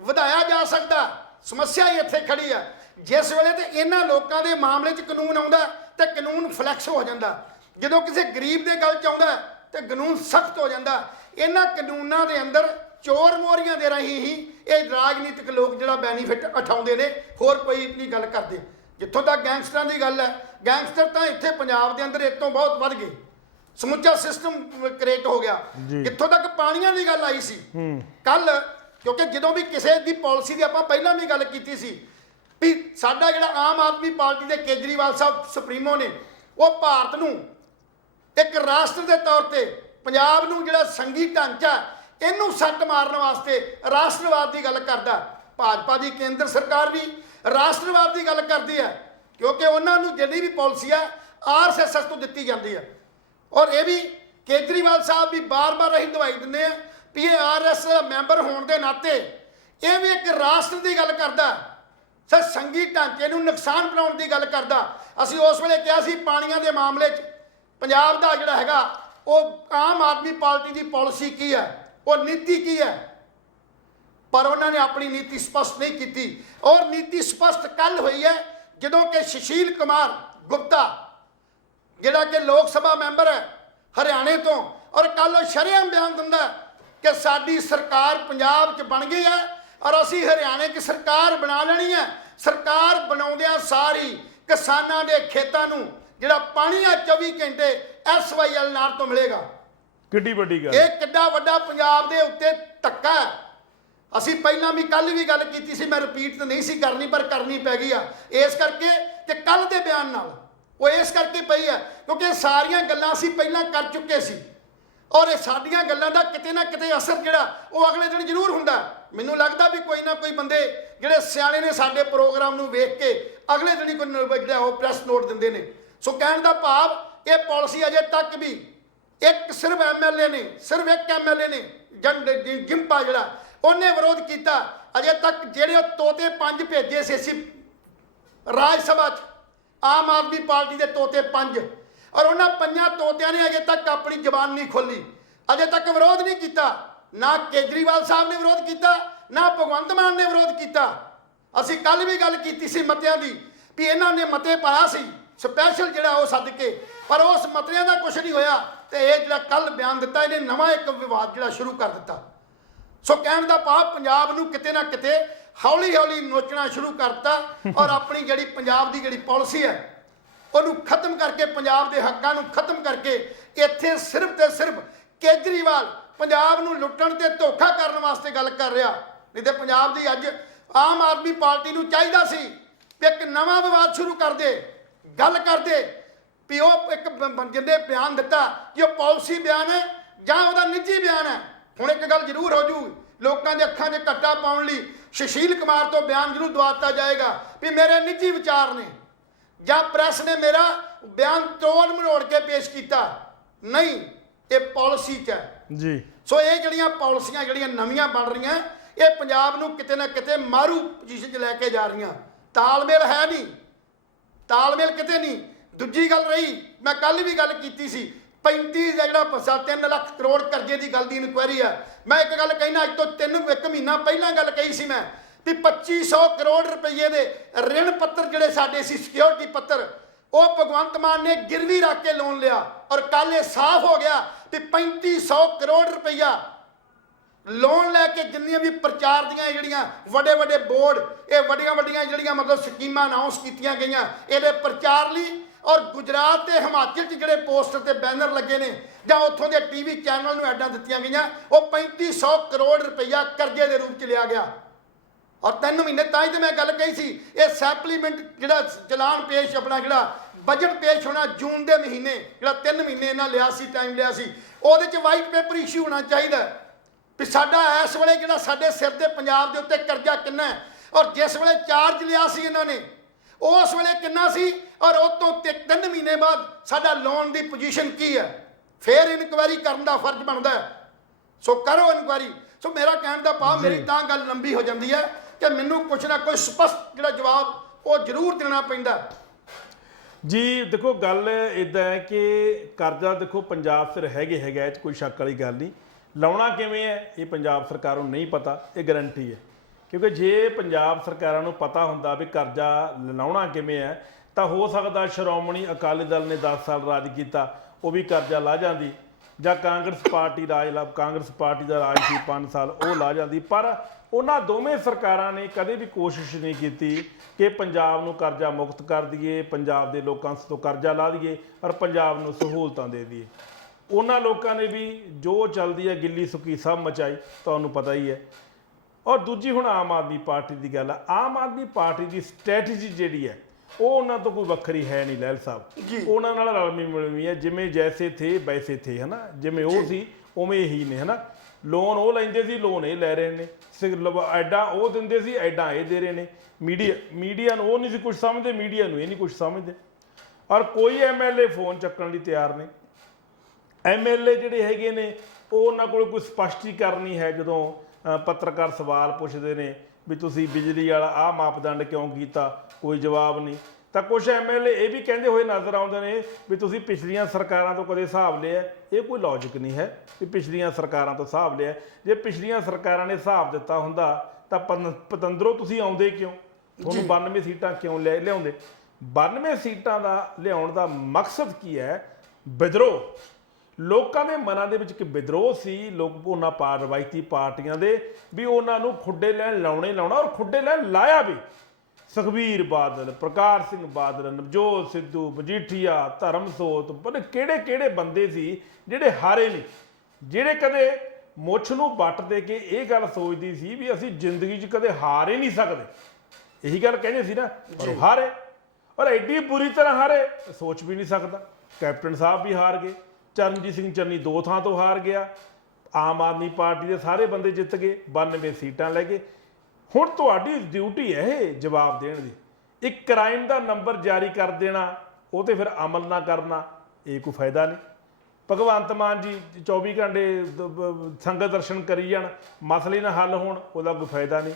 ਵਧਾਇਆ ਜਾ ਸਕਦਾ। ਸਮੱਸਿਆ ਹੀ ਇੱਥੇ ਖੜੀ ਆ, ਜਿਸ ਵੇਲੇ ਤੇ ਇਹਨਾਂ ਲੋਕਾਂ ਦੇ ਮਾਮਲੇ 'ਚ ਕਾਨੂੰਨ ਆਉਂਦਾ ਤੇ ਕਾਨੂੰਨ ਫਲੈਕਸ ਹੋ ਜਾਂਦਾ, ਜਦੋਂ ਕਿਸੇ ਗਰੀਬ ਦੇ ਗੱਲ 'ਚ ਆਉਂਦਾ ਤੇ ਕਾਨੂੰਨ ਸਖਤ ਹੋ ਜਾਂਦਾ। ਇਹਨਾਂ ਕਾਨੂੰਨਾਂ ਦੇ ਅੰਦਰ ਚੋਰ ਮੋਰੀਆਂ ਦੇ ਰਾਹੀਂ ਹੀ ਇਹ ਰਾਜਨੀਤਿਕ ਲੋਕ ਜਿਹੜਾ ਬੈਨੀਫਿਟ ਉਠਾਉਂਦੇ ਨੇ, ਹੋਰ ਕੋਈ ਨਹੀਂ ਗੱਲ ਕਰਦੇ। ਜਿੱਥੋਂ ਤੱਕ ਗੈਂਗਸਟਰਾਂ ਦੀ ਗੱਲ ਹੈ, ਗੈਂਗਸਟਰ ਤਾਂ ਇੱਥੇ ਪੰਜਾਬ ਦੇ ਅੰਦਰ ਇਹ ਤੋਂ ਬਹੁਤ ਵੱਧ ਗਏ, ਸਮੁੱਚਾ ਸਿਸਟਮ ਕ੍ਰੀਏਟ ਹੋ ਗਿਆ। ਜਿੱਥੋਂ ਤੱਕ ਪਾਣੀਆਂ ਦੀ ਗੱਲ ਆਈ ਸੀ ਕੱਲ, ਕਿਉਂਕਿ ਜਦੋਂ ਵੀ ਕਿਸੇ ਦੀ ਪਾਲਿਸੀ ਦੀ ਆਪਾਂ ਪਹਿਲਾਂ ਵੀ ਗੱਲ ਕੀਤੀ ਸੀ ਵੀ ਸਾਡਾ ਜਿਹੜਾ ਆਮ ਆਦਮੀ ਪਾਰਟੀ ਦੇ ਕੇਜਰੀਵਾਲ ਸਾਹਿਬ ਸੁਪਰੀਮੋ ਨੇ, ਉਹ ਭਾਰਤ ਨੂੰ ਇੱਕ ਰਾਸ਼ਟਰ ਦੇ ਤੌਰ ਤੇ, ਪੰਜਾਬ ਨੂੰ ਜਿਹੜਾ ਸੰਘੀ ਢਾਂਚਾ ਇਹਨੂੰ ਸੱਟ ਮਾਰਨ ਵਾਸਤੇ ਰਾਸ਼ਟਰਵਾਦ ਦੀ ਗੱਲ ਕਰਦਾ। ਭਾਜਪਾ ਦੀ ਕੇਂਦਰ ਸਰਕਾਰ ਵੀ ਰਾਸ਼ਟਰਵਾਦ ਦੀ ਗੱਲ ਕਰਦੀ ਹੈ, ਕਿਉਂਕਿ ਉਹਨਾਂ ਨੂੰ ਜਿਹੜੀ ਵੀ ਪਾਲਿਸੀ ਹੈ ਆਰਐਸਐਸ ਤੋਂ ਦਿੱਤੀ ਜਾਂਦੀ ਹੈ। ਔਰ ਇਹ ਵੀ ਕੇਜਰੀਵਾਲ ਸਾਹਿਬ ਵੀ ਬਾਰ-ਬਾਰ ਅਸੀਂ ਦਵਾਈ ਦਿੰਦੇ ਆ ਵੀ ਇਹ ਆਰਐਸਐਸ ਮੈਂਬਰ ਹੋਣ ਦੇ ਨਾਤੇ ਇਹ ਵੀ ਇੱਕ ਰਾਸ਼ਟਰ ਦੀ ਗੱਲ ਕਰਦਾ, ਸਰ ਸੰਘੀ ਢਾਂਚੇ ਨੂੰ ਨੁਕਸਾਨ ਪਹੁੰਚਾਉਣ ਦੀ ਗੱਲ ਕਰਦਾ। ਅਸੀਂ ਉਸ ਵੇਲੇ ਕਿਹਾ ਸੀ ਪਾਣੀਆਂ ਦੇ ਮਾਮਲੇ 'ਚ ਪੰਜਾਬ ਦਾ ਜਿਹੜਾ ਹੈਗਾ ਉਹ ਆਮ ਆਦਮੀ ਪਾਰਟੀ ਦੀ ਪਾਲਿਸੀ ਕੀ ਹੈ, ਉਹ ਨੀਤੀ ਕੀ ਹੈ, ਪਰ ਉਹਨਾਂ ਨੇ ਆਪਣੀ ਨੀਤੀ ਸਪਸ਼ਟ ਨਹੀਂ ਕੀਤੀ। ਔਰ ਨੀਤੀ ਸਪਸ਼ਟ ਕੱਲ ਹੋਈ ਹੈ ਜਦੋਂ ਕਿ ਸੁਸ਼ੀਲ ਕੁਮਾਰ ਗੁਪਤਾ ਜਿਹੜਾ ਕਿ ਲੋਕ ਸਭਾ ਮੈਂਬਰ ਹੈ ਹਰਿਆਣੇ ਤੋਂ, ਔਰ ਕੱਲ ਉਹ ਸ਼ਰੇਆਮ ਬਿਆਨ ਦਿੰਦਾ ਕਿ ਸਾਡੀ ਸਰਕਾਰ ਪੰਜਾਬ 'ਚ ਬਣ ਗਈ ਹੈ ਔਰ ਅਸੀਂ ਹਰਿਆਣੇ 'ਚ ਸਰਕਾਰ ਬਣਾ ਲੈਣੀ ਹੈ। ਸਰਕਾਰ ਬਣਾਉਂਦਿਆਂ ਸਾਰੀ ਕਿਸਾਨਾਂ ਦੇ ਖੇਤਾਂ ਨੂੰ ਜਿਹੜਾ ਪਾਣੀ ਆ 24 ਘੰਟੇ SYL ਨਾਲ ਤੋਂ ਮਿਲੇਗਾ। ਕਿੱਡੀ ਵੱਡੀ ਗੱਲ। ਇਹ ਕਿੱਡਾ ਵੱਡਾ ਪੰਜਾਬ ਦੇ ਉੱਤੇ ਧੱਕਾ ਹੈ। ਅਸੀਂ ਪਹਿਲਾਂ ਵੀ ਕੱਲ ਵੀ ਗੱਲ ਕੀਤੀ ਸੀ, ਮੈਂ ਰਿਪੀਟ ਤਾਂ ਨਹੀਂ ਸੀ ਕਰਨੀ ਪਰ ਕਰਨੀ ਪੈ ਗਈ ਆ ਇਸ ਕਰਕੇ ਕਿ ਕੱਲ ਦੇ ਬਿਆਨ ਨਾਲ ਉਹ ਇਸ ਕਰਕੇ ਪਈ ਆ ਕਿਉਂਕਿ ਸਾਰੀਆਂ ਗੱਲਾਂ ਅਸੀਂ ਪਹਿਲਾਂ ਕਰ ਚੁੱਕੇ ਸੀ ਔਰ ਇਹ ਸਾਡੀਆਂ ਗੱਲਾਂ ਦਾ ਕਿਤੇ ਨਾ ਕਿਤੇ ਅਸਰ ਜਿਹੜਾ ਉਹ ਅਗਲੇ ਦਿਨ ਜ਼ਰੂਰ ਹੁੰਦਾ। ਮੈਨੂੰ ਲੱਗਦਾ ਵੀ ਕੋਈ ਨਾ ਕੋਈ ਬੰਦੇ ਜਿਹੜੇ ਸਿਆਣੇ ਨੇ ਸਾਡੇ ਪ੍ਰੋਗਰਾਮ ਨੂੰ ਵੇਖ ਕੇ ਅਗਲੇ ਦਿਨ ਹੀ ਕੋਈ ਜਿਹੜਾ ਉਹ ਪ੍ਰੈਸ ਨੋਟ ਦਿੰਦੇ ਨੇ। ਸੋ ਕਹਿਣ ਦਾ ਭਾਵ ਇਹ ਪਾਲਿਸੀ ਅਜੇ ਤੱਕ ਵੀ ਇੱਕ ਸਿਰਫ ਐਮਐਲਏ ਨੇ, ਸਿਰਫ ਇੱਕ ਐਮਐਲਏ ਨੇ ਗਿੰਪਾ ਜਿਹੜਾ ਉਹਨੇ ਵਿਰੋਧ ਕੀਤਾ। ਅਜੇ ਤੱਕ ਜਿਹੜੇ ਤੋਤੇ 5 ਭੇਜੇ ਸੀ ਅਸੀਂ ਰਾਜ ਸਭਾ 'ਚ, ਆਮ ਆਦਮੀ ਪਾਰਟੀ ਦੇ ਤੋਤੇ 5 ਔਰ ਉਹਨਾਂ 5 ਤੋਤਿਆਂ ਨੇ ਅਜੇ ਤੱਕ ਆਪਣੀ ਜ਼ਬਾਨ ਨਹੀਂ ਖੋਲੀ, ਅਜੇ ਤੱਕ ਵਿਰੋਧ ਨਹੀਂ ਕੀਤਾ। ਨਾ ਕੇਜਰੀਵਾਲ ਸਾਹਿਬ ਨੇ ਵਿਰੋਧ ਕੀਤਾ, ਨਾ ਭਗਵੰਤ ਮਾਨ ਨੇ ਵਿਰੋਧ ਕੀਤਾ। ਅਸੀਂ ਕੱਲ ਵੀ ਗੱਲ ਕੀਤੀ ਸੀ ਮਤਿਆਂ ਦੀ ਵੀ ਇਹਨਾਂ ਨੇ ਮਤੇ ਪਾਇਆ ਸੀ ਸਪੈਸ਼ਲ ਜਿਹੜਾ ਉਹ ਸੱਦ ਕੇ, ਪਰ ਉਸ ਮਤਿਆਂ ਦਾ ਕੁਝ ਨਹੀਂ ਹੋਇਆ ਤੇ ਇਹ ਜਿਹੜਾ ਕੱਲ ਬਿਆਨ ਦਿੱਤਾ ਇਹਨੇ ਨਵਾਂ ਇੱਕ ਵਿਵਾਦ ਜਿਹੜਾ ਸ਼ੁਰੂ ਕਰ ਦਿੱਤਾ। ਸੋ ਕਹਿਣ ਦਾ ਭਾਵ ਪੰਜਾਬ ਨੂੰ ਕਿਤੇ ਨਾ ਕਿਤੇ ਹੌਲੀ ਹੌਲੀ ਨੋਚਣਾ ਸ਼ੁਰੂ ਕਰਤਾ ਔਰ ਆਪਣੀ ਜਿਹੜੀ ਪੰਜਾਬ ਦੀ ਜਿਹੜੀ ਪਾਲਿਸੀ ਹੈ ਉਹਨੂੰ ਖਤਮ ਕਰਕੇ, ਪੰਜਾਬ ਦੇ ਹੱਕਾਂ ਨੂੰ ਖਤਮ ਕਰਕੇ ਇੱਥੇ ਸਿਰਫ ਤੇ ਸਿਰਫ ਕੇਜਰੀਵਾਲ ਪੰਜਾਬ ਨੂੰ ਲੁੱਟਣ ਤੇ ਧੋਖਾ ਕਰਨ ਵਾਸਤੇ ਗੱਲ ਕਰ ਰਿਹਾ। ਨਹੀਂ ਤੇ ਪੰਜਾਬ ਦੀ ਅੱਜ ਆਮ ਆਦਮੀ ਪਾਰਟੀ ਨੂੰ ਚਾਹੀਦਾ ਸੀ ਕਿ ਇੱਕ ਨਵਾਂ ਵਿਵਾਦ ਸ਼ੁਰੂ ਕਰ ਦੇ, ਗੱਲ ਕਰਦੇ ਵੀ ਉਹ ਇੱਕ ਜਿਹਨੇ ਬਿਆਨ ਦਿੱਤਾ ਕਿ ਉਹ ਪਾਲਿਸੀ ਬਿਆਨ ਹੈ ਜਾਂ ਉਹਦਾ ਨਿੱਜੀ ਬਿਆਨ ਹੈ। ਹੁਣ ਇੱਕ ਗੱਲ ਜ਼ਰੂਰ ਹੋ ਜੂ, ਲੋਕਾਂ ਦੇ ਅੱਖਾਂ 'ਚ ਘੱਟਾ ਪਾਉਣ ਲਈ ਸੁਸ਼ੀਲ ਕੁਮਾਰ ਤੋਂ ਬਿਆਨ ਜ਼ਰੂਰ ਦਵਾ ਦਿੱਤਾ ਜਾਏਗਾ ਵੀ ਮੇਰੇ ਨਿੱਜੀ ਵਿਚਾਰ ਨੇ ਜਾਂ ਪ੍ਰੈਸ ਨੇ ਮੇਰਾ ਬਿਆਨ ਤੋੜ ਮਰੋੜ ਕੇ ਪੇਸ਼ ਕੀਤਾ। ਨਹੀਂ, ਇਹ ਪਾਲਿਸੀ 'ਚ ਹੈ ਜੀ। ਸੋ ਇਹ ਜਿਹੜੀਆਂ ਪਾਲਿਸੀਆਂ ਜਿਹੜੀਆਂ ਨਵੀਆਂ ਬਣ ਰਹੀਆਂ ਇਹ ਪੰਜਾਬ ਨੂੰ ਕਿਤੇ ਨਾ ਕਿਤੇ ਮਾਰੂ ਪੋਜੀਸ਼ਨ 'ਚ ਲੈ ਕੇ ਜਾ ਰਹੀਆਂ। ਤਾਲਮੇਲ ਹੈ ਨਹੀਂ, ਤਾਲਮੇਲ ਕਿਤੇ ਨਹੀਂ। ਦੂਜੀ ਗੱਲ ਰਹੀ, ਮੈਂ ਕੱਲ ਵੀ ਗੱਲ ਕੀਤੀ ਸੀ 35 ਦਾ ਜਿਹੜਾ 3 ਲੱਖ ਕਰੋੜ ਕਰਜ਼ੇ ਦੀ ਗੱਲ ਦੀ ਇਨਕੁਆਇਰੀ ਆ। ਮੈਂ ਇੱਕ ਗੱਲ ਕਹਿਣਾ, ਅੱਜ ਤੋਂ 1 ਮਹੀਨਾ ਪਹਿਲਾਂ ਗੱਲ ਕਹੀ ਸੀ ਮੈਂ ਵੀ 2500 ਕਰੋੜ ਰੁਪਏ ਦੇ ਰਿਣ ਪੱਤਰ ਜਿਹੜੇ ਸਾਡੇ ਸੀ ਸਿਕਿਉਰਿਟੀ ਪੱਤਰ ਉਹ ਭਗਵੰਤ ਮਾਨ ਨੇ ਗਿਰਵੀ ਰੱਖ ਕੇ ਲੋਨ ਲਿਆ ਔਰ ਕੱਲ ਇਹ ਸਾਫ਼ ਹੋ ਗਿਆ ਵੀ 3500 ਕਰੋੜ ਰੁਪਈਆ ਲੋਨ ਲੈ ਕੇ ਜਿੰਨੀਆਂ ਵੀ ਪ੍ਰਚਾਰ ਦੀਆਂ ਜਿਹੜੀਆਂ ਵੱਡੇ ਵੱਡੇ ਬੋਰਡ ਇਹ ਵੱਡੀਆਂ ਜਿਹੜੀਆਂ ਮਤਲਬ ਸਕੀਮਾਂ ਅਨਾਉਂਸ ਕੀਤੀਆਂ ਗਈਆਂ ਇਹਦੇ ਪ੍ਰਚਾਰ ਲਈ ਔਰ ਗੁਜਰਾਤ ਤੇ ਹਿਮਾਚਲ 'ਚ ਜਿਹੜੇ ਪੋਸਟਰ ਤੇ ਬੈਨਰ ਲੱਗੇ ਨੇ ਜਾਂ ਉੱਥੋਂ ਦੇ ਟੀਵੀ ਚੈਨਲ ਨੂੰ ਐਡਾਂ ਦਿੱਤੀਆਂ ਗਈਆਂ ਉਹ 3500 ਕਰੋੜ ਰੁਪਈਆ ਕਰਜ਼ੇ ਦੇ ਰੂਪ 'ਚ ਲਿਆ ਗਿਆ। ਔਰ 3 ਮਹੀਨੇ ਤਾਂ ਹੀ ਤੇ ਮੈਂ ਗੱਲ ਕਹੀ ਸੀ ਇਹ ਸੈਪਲੀਮੈਂਟ ਜਿਹੜਾ ਚਲਾਨ ਪੇਸ਼ ਆਪਣਾ ਜਿਹੜਾ ਬਜਟ ਪੇਸ਼ ਹੋਣਾ ਜੂਨ ਦੇ ਮਹੀਨੇ ਜਿਹੜਾ 3 ਮਹੀਨੇ ਇਹਨਾਂ ਲਿਆ ਸੀ ਟਾਈਮ ਲਿਆ ਸੀ ਉਹਦੇ 'ਚ ਵਾਈਟ ਪੇਪਰ ਇਸ਼ੂ ਹੋਣਾ ਚਾਹੀਦਾ ਵੀ ਸਾਡਾ ਇਸ ਵੇਲੇ ਜਿਹੜਾ ਸਾਡੇ ਸਿਰ ਤੇ ਪੰਜਾਬ ਦੇ ਉੱਤੇ ਕਰਜ਼ਾ ਕਿੰਨਾ ਹੈ ਔਰ ਜਿਸ ਵੇਲੇ ਚਾਰਜ ਲਿਆ ਸੀ ਇਹਨਾਂ ਨੇ ਉਸ ਵੇਲੇ ਕਿੰਨਾ ਸੀ ਔਰ ਉਹ ਤੋਂ 3 ਮਹੀਨੇ ਬਾਅਦ ਸਾਡਾ ਲੋਨ ਦੀ ਪੋਜੀਸ਼ਨ ਕੀ ਹੈ। ਫਿਰ ਇਨਕੁਆਇਰੀ ਕਰਨ ਦਾ ਫਰਜ਼ ਬਣਦਾ ਹੈ। ਸੋ ਕਰੋ ਇਨਕੁਆਇਰੀ। ਸੋ ਮੇਰਾ ਕਹਿਣ ਦਾ ਭਾਵ ਮੇਰੀ ਤਾਂ ਗੱਲ ਲੰਬੀ ਹੋ ਜਾਂਦੀ ਹੈ ਕਿ ਮੈਨੂੰ ਕੁਛ ਨਾ ਕੁਛ ਸਪਸ਼ਟ ਜਿਹੜਾ ਜਵਾਬ ਉਹ ਜ਼ਰੂਰ ਦੇਣਾ ਪੈਂਦਾ ਜੀ। ਦੇਖੋ ਗੱਲ ਇਦਾਂ ਹੈ ਕਿ ਕਰਜ਼ਾ ਦੇਖੋ ਪੰਜਾਬ ਸਿਰ ਹੈਗਾ ਇਹ 'ਚ ਕੋਈ ਸ਼ੱਕ ਵਾਲੀ ਗੱਲ ਨਹੀਂ। ਲਾਉਣਾ ਕਿਵੇਂ ਹੈ ਇਹ ਪੰਜਾਬ ਸਰਕਾਰ ਨੂੰ ਨਹੀਂ ਪਤਾ, ਇਹ ਗਰੰਟੀ ਹੈ। ਕਿਉਂਕਿ ਜੇ ਪੰਜਾਬ ਸਰਕਾਰਾਂ ਨੂੰ ਪਤਾ ਹੁੰਦਾ ਵੀ ਕਰਜ਼ਾ ਲਾਉਣਾ ਕਿਵੇਂ ਹੈ ਤਾਂ ਹੋ ਸਕਦਾ ਸ਼੍ਰੋਮਣੀ ਅਕਾਲੀ ਦਲ ਨੇ 10 ਸਾਲ ਰਾਜ ਕੀਤਾ ਉਹ ਵੀ ਕਰਜ਼ਾ ਲਾ ਜਾਂਦੀ, ਜਾਂ ਕਾਂਗਰਸ ਪਾਰਟੀ ਦਾ ਰਾਜ ਸੀ 5 ਸਾਲ ਉਹ ਲਾ ਜਾਂਦੀ। ਪਰ ਉਹਨਾਂ ਦੋਵੇਂ ਸਰਕਾਰਾਂ ਨੇ ਕਦੇ ਵੀ ਕੋਸ਼ਿਸ਼ ਨਹੀਂ ਕੀਤੀ ਕਿ ਪੰਜਾਬ ਨੂੰ ਕਰਜ਼ਾ ਮੁਕਤ ਕਰ ਦਈਏ, ਪੰਜਾਬ ਦੇ ਲੋਕਾਂ ਤੋਂ ਕਰਜ਼ਾ ਲਾ ਦਈਏ ਔਰ ਪੰਜਾਬ ਨੂੰ ਸਹੂਲਤਾਂ ਦੇ ਦਈਏ। ਉਹਨਾਂ ਲੋਕਾਂ ਨੇ ਵੀ ਜੋ ਚੱਲਦੀ ਹੈ ਗਿੱਲੀ ਸੁੱਕੀ ਸਭ ਮਚਾਈ, ਤੁਹਾਨੂੰ ਪਤਾ ਹੀ ਹੈ। ਔਰ ਦੂਜੀ ਹੁਣ ਆਮ ਆਦਮੀ ਪਾਰਟੀ ਦੀ ਗੱਲ ਆ। ਆਮ ਆਦਮੀ ਪਾਰਟੀ ਦੀ ਸਟ੍ਰੈਟਜੀ ਜਿਹੜੀ ਹੈ ਉਹ ਉਹਨਾਂ ਤੋਂ ਕੋਈ ਵੱਖਰੀ ਹੈ ਨਹੀਂ ਲਹਿਲ ਸਾਹਿਬ। ਉਹਨਾਂ ਨਾਲ ਰਲਮੀ ਮਿਲਵੀਂ ਹੈ, ਜਿਵੇਂ ਜੈਸੇ ਥੇ ਵੈਸੇ ਥੇ ਹੈ ਨਾ, ਜਿਵੇਂ ਉਹ ਸੀ ਉਵੇਂ ਹੀ ਨੇ ਹੈ ਨਾ। ਲੋਨ ਉਹ ਲੈਂਦੇ ਸੀ, ਲੋਨ ਇਹ ਲੈ ਰਹੇ ਨੇ, ਐਡਾ ਉਹ ਦਿੰਦੇ ਸੀ, ਐਡਾ ਇਹ ਦੇ ਰਹੇ ਨੇ। ਮੀਡੀਆ ਨੂੰ ਉਹ ਨਹੀਂ ਸੀ ਕੁਛ ਸਮਝਦੇ, ਮੀਡੀਆ ਨੂੰ ਇਹ ਨਹੀਂ ਕੁਛ ਸਮਝਦੇ। ਔਰ ਕੋਈ ਐਮਐਲਏ ਫੋਨ ਚੱਕਣ ਲਈ ਤਿਆਰ ਨਹੀਂ। ਐਮਐਲਏ ਜਿਹੜੇ ਹੈਗੇ ਨੇ ਉਹ ਉਹਨਾਂ ਕੋਲ ਕੋਈ ਸਪਸ਼ਟੀਕਰਨ ਨਹੀਂ ਹੈ। ਜਦੋਂ ਪੱਤਰਕਾਰ ਸਵਾਲ ਪੁੱਛਦੇ ਨੇ ਵੀ ਤੁਸੀਂ ਬਿਜਲੀ ਵਾਲਾ ਆਹ ਮਾਪਦੰਡ ਕਿਉਂ ਕੀਤਾ, ਕੋਈ ਜਵਾਬ ਨਹੀਂ। ਤਾਂ ਕੁਛ ਐਮਐਲਏ ਇਹ ਵੀ ਕਹਿੰਦੇ ਹੋਏ ਨਜ਼ਰ ਆਉਂਦੇ ਨੇ ਵੀ ਤੁਸੀਂ ਪਿਛਲੀਆਂ ਸਰਕਾਰਾਂ ਤੋਂ ਕਦੇ ਹਿਸਾਬ ਲਿਆ। ਇਹ ਕੋਈ ਲੌਜਿਕ ਨਹੀਂ ਹੈ ਵੀ ਪਿਛਲੀਆਂ ਸਰਕਾਰਾਂ ਤੋਂ ਹਿਸਾਬ ਲਿਆ। ਜੇ ਪਿਛਲੀਆਂ ਸਰਕਾਰਾਂ ਨੇ ਹਿਸਾਬ ਦਿੱਤਾ ਹੁੰਦਾ ਤਾਂ ਪਤੰਦਰੋਂ ਤੁਸੀਂ ਆਉਂਦੇ ਕਿਉਂ? ਤੁਹਾਨੂੰ 92 ਸੀਟਾਂ ਕਿਉਂ ਲਿਆਉਂਦੇ? 92 ਸੀਟਾਂ ਦਾ ਲਿਆਉਣ ਦਾ ਮਕਸਦ ਕੀ ਹੈ? ਵਿਦਰੋਹ। ਲੋਕਾਂ ਦੇ ਮਨਾਂ ਦੇ ਵਿੱਚ ਇੱਕ ਵਿਦਰੋਹ ਸੀ। ਲੋਕ ਉਹਨਾਂ ਰਵਾਇਤੀ ਪਾਰਟੀਆਂ ਦੇ ਵੀ ਉਹਨਾਂ ਨੂੰ ਖੁੱਡੇ ਲੈਣ ਲਾਉਣਾ ਔਰ ਖੁੱਡੇ ਲੈਣ ਲਾਇਆ ਵੀ। ਸੁਖਬੀਰ ਬਾਦਲ, ਪ੍ਰਕਾਸ਼ ਸਿੰਘ ਬਾਦਲ, ਨਵਜੋਤ ਸਿੱਧੂ, ਮਜੀਠੀਆ, ਧਰਮਸੋਤ, ਪਤਾ ਕਿਹੜੇ ਬੰਦੇ ਸੀ ਜਿਹੜੇ ਹਾਰੇ ਨਹੀਂ। ਜਿਹੜੇ ਕਦੇ ਮੁੱਛ ਨੂੰ ਵੱਟ ਦੇ ਕੇ ਇਹ ਗੱਲ ਸੋਚਦੀ ਸੀ ਵੀ ਅਸੀਂ ਜ਼ਿੰਦਗੀ 'ਚ ਕਦੇ ਹਾਰ ਹੀ ਨਹੀਂ ਸਕਦੇ, ਇਹੀ ਗੱਲ ਕਹਿੰਦੇ ਸੀ ਨਾ, ਪਰ ਉਹ ਹਾਰੇ, ਔਰ ਐਡੀ ਬੁਰੀ ਤਰ੍ਹਾਂ ਹਾਰੇ ਸੋਚ ਵੀ ਨਹੀਂ ਸਕਦਾ। ਕੈਪਟਨ ਸਾਹਿਬ ਵੀ ਹਾਰ ਗਏ, ਚਰਨਜੀਤ ਸਿੰਘ ਚੰਨੀ 2 ਥਾਂ ਤੋਂ ਹਾਰ ਗਿਆ, ਆਮ ਆਦਮੀ ਪਾਰਟੀ ਦੇ ਸਾਰੇ ਬੰਦੇ ਜਿੱਤ ਗਏ, 92 ਸੀਟਾਂ ਲੈ ਗਏ। ਹੁਣ ਤੁਹਾਡੀ ਡਿਊਟੀ ਹੈ ਇਹ ਜਵਾਬ ਦੇਣ ਦੀ। ਇੱਕ ਕ੍ਰਾਈਮ ਦਾ ਨੰਬਰ ਜਾਰੀ ਕਰ ਦੇਣਾ, ਉਹ ਤੇ ਫਿਰ ਅਮਲ ਨਾ ਕਰਨਾ, ਇਹ ਕੋਈ ਫਾਇਦਾ ਨਹੀਂ। ਭਗਵੰਤ ਮਾਨ ਜੀ 24 ਘੰਟੇ ਸੰਗਤ ਦਰਸ਼ਨ ਕਰੀ ਜਾਣ, ਮਸਲੇ ਨਾ ਹੱਲ ਹੋਣ, ਉਹਦਾ ਕੋਈ ਫਾਇਦਾ ਨਹੀਂ।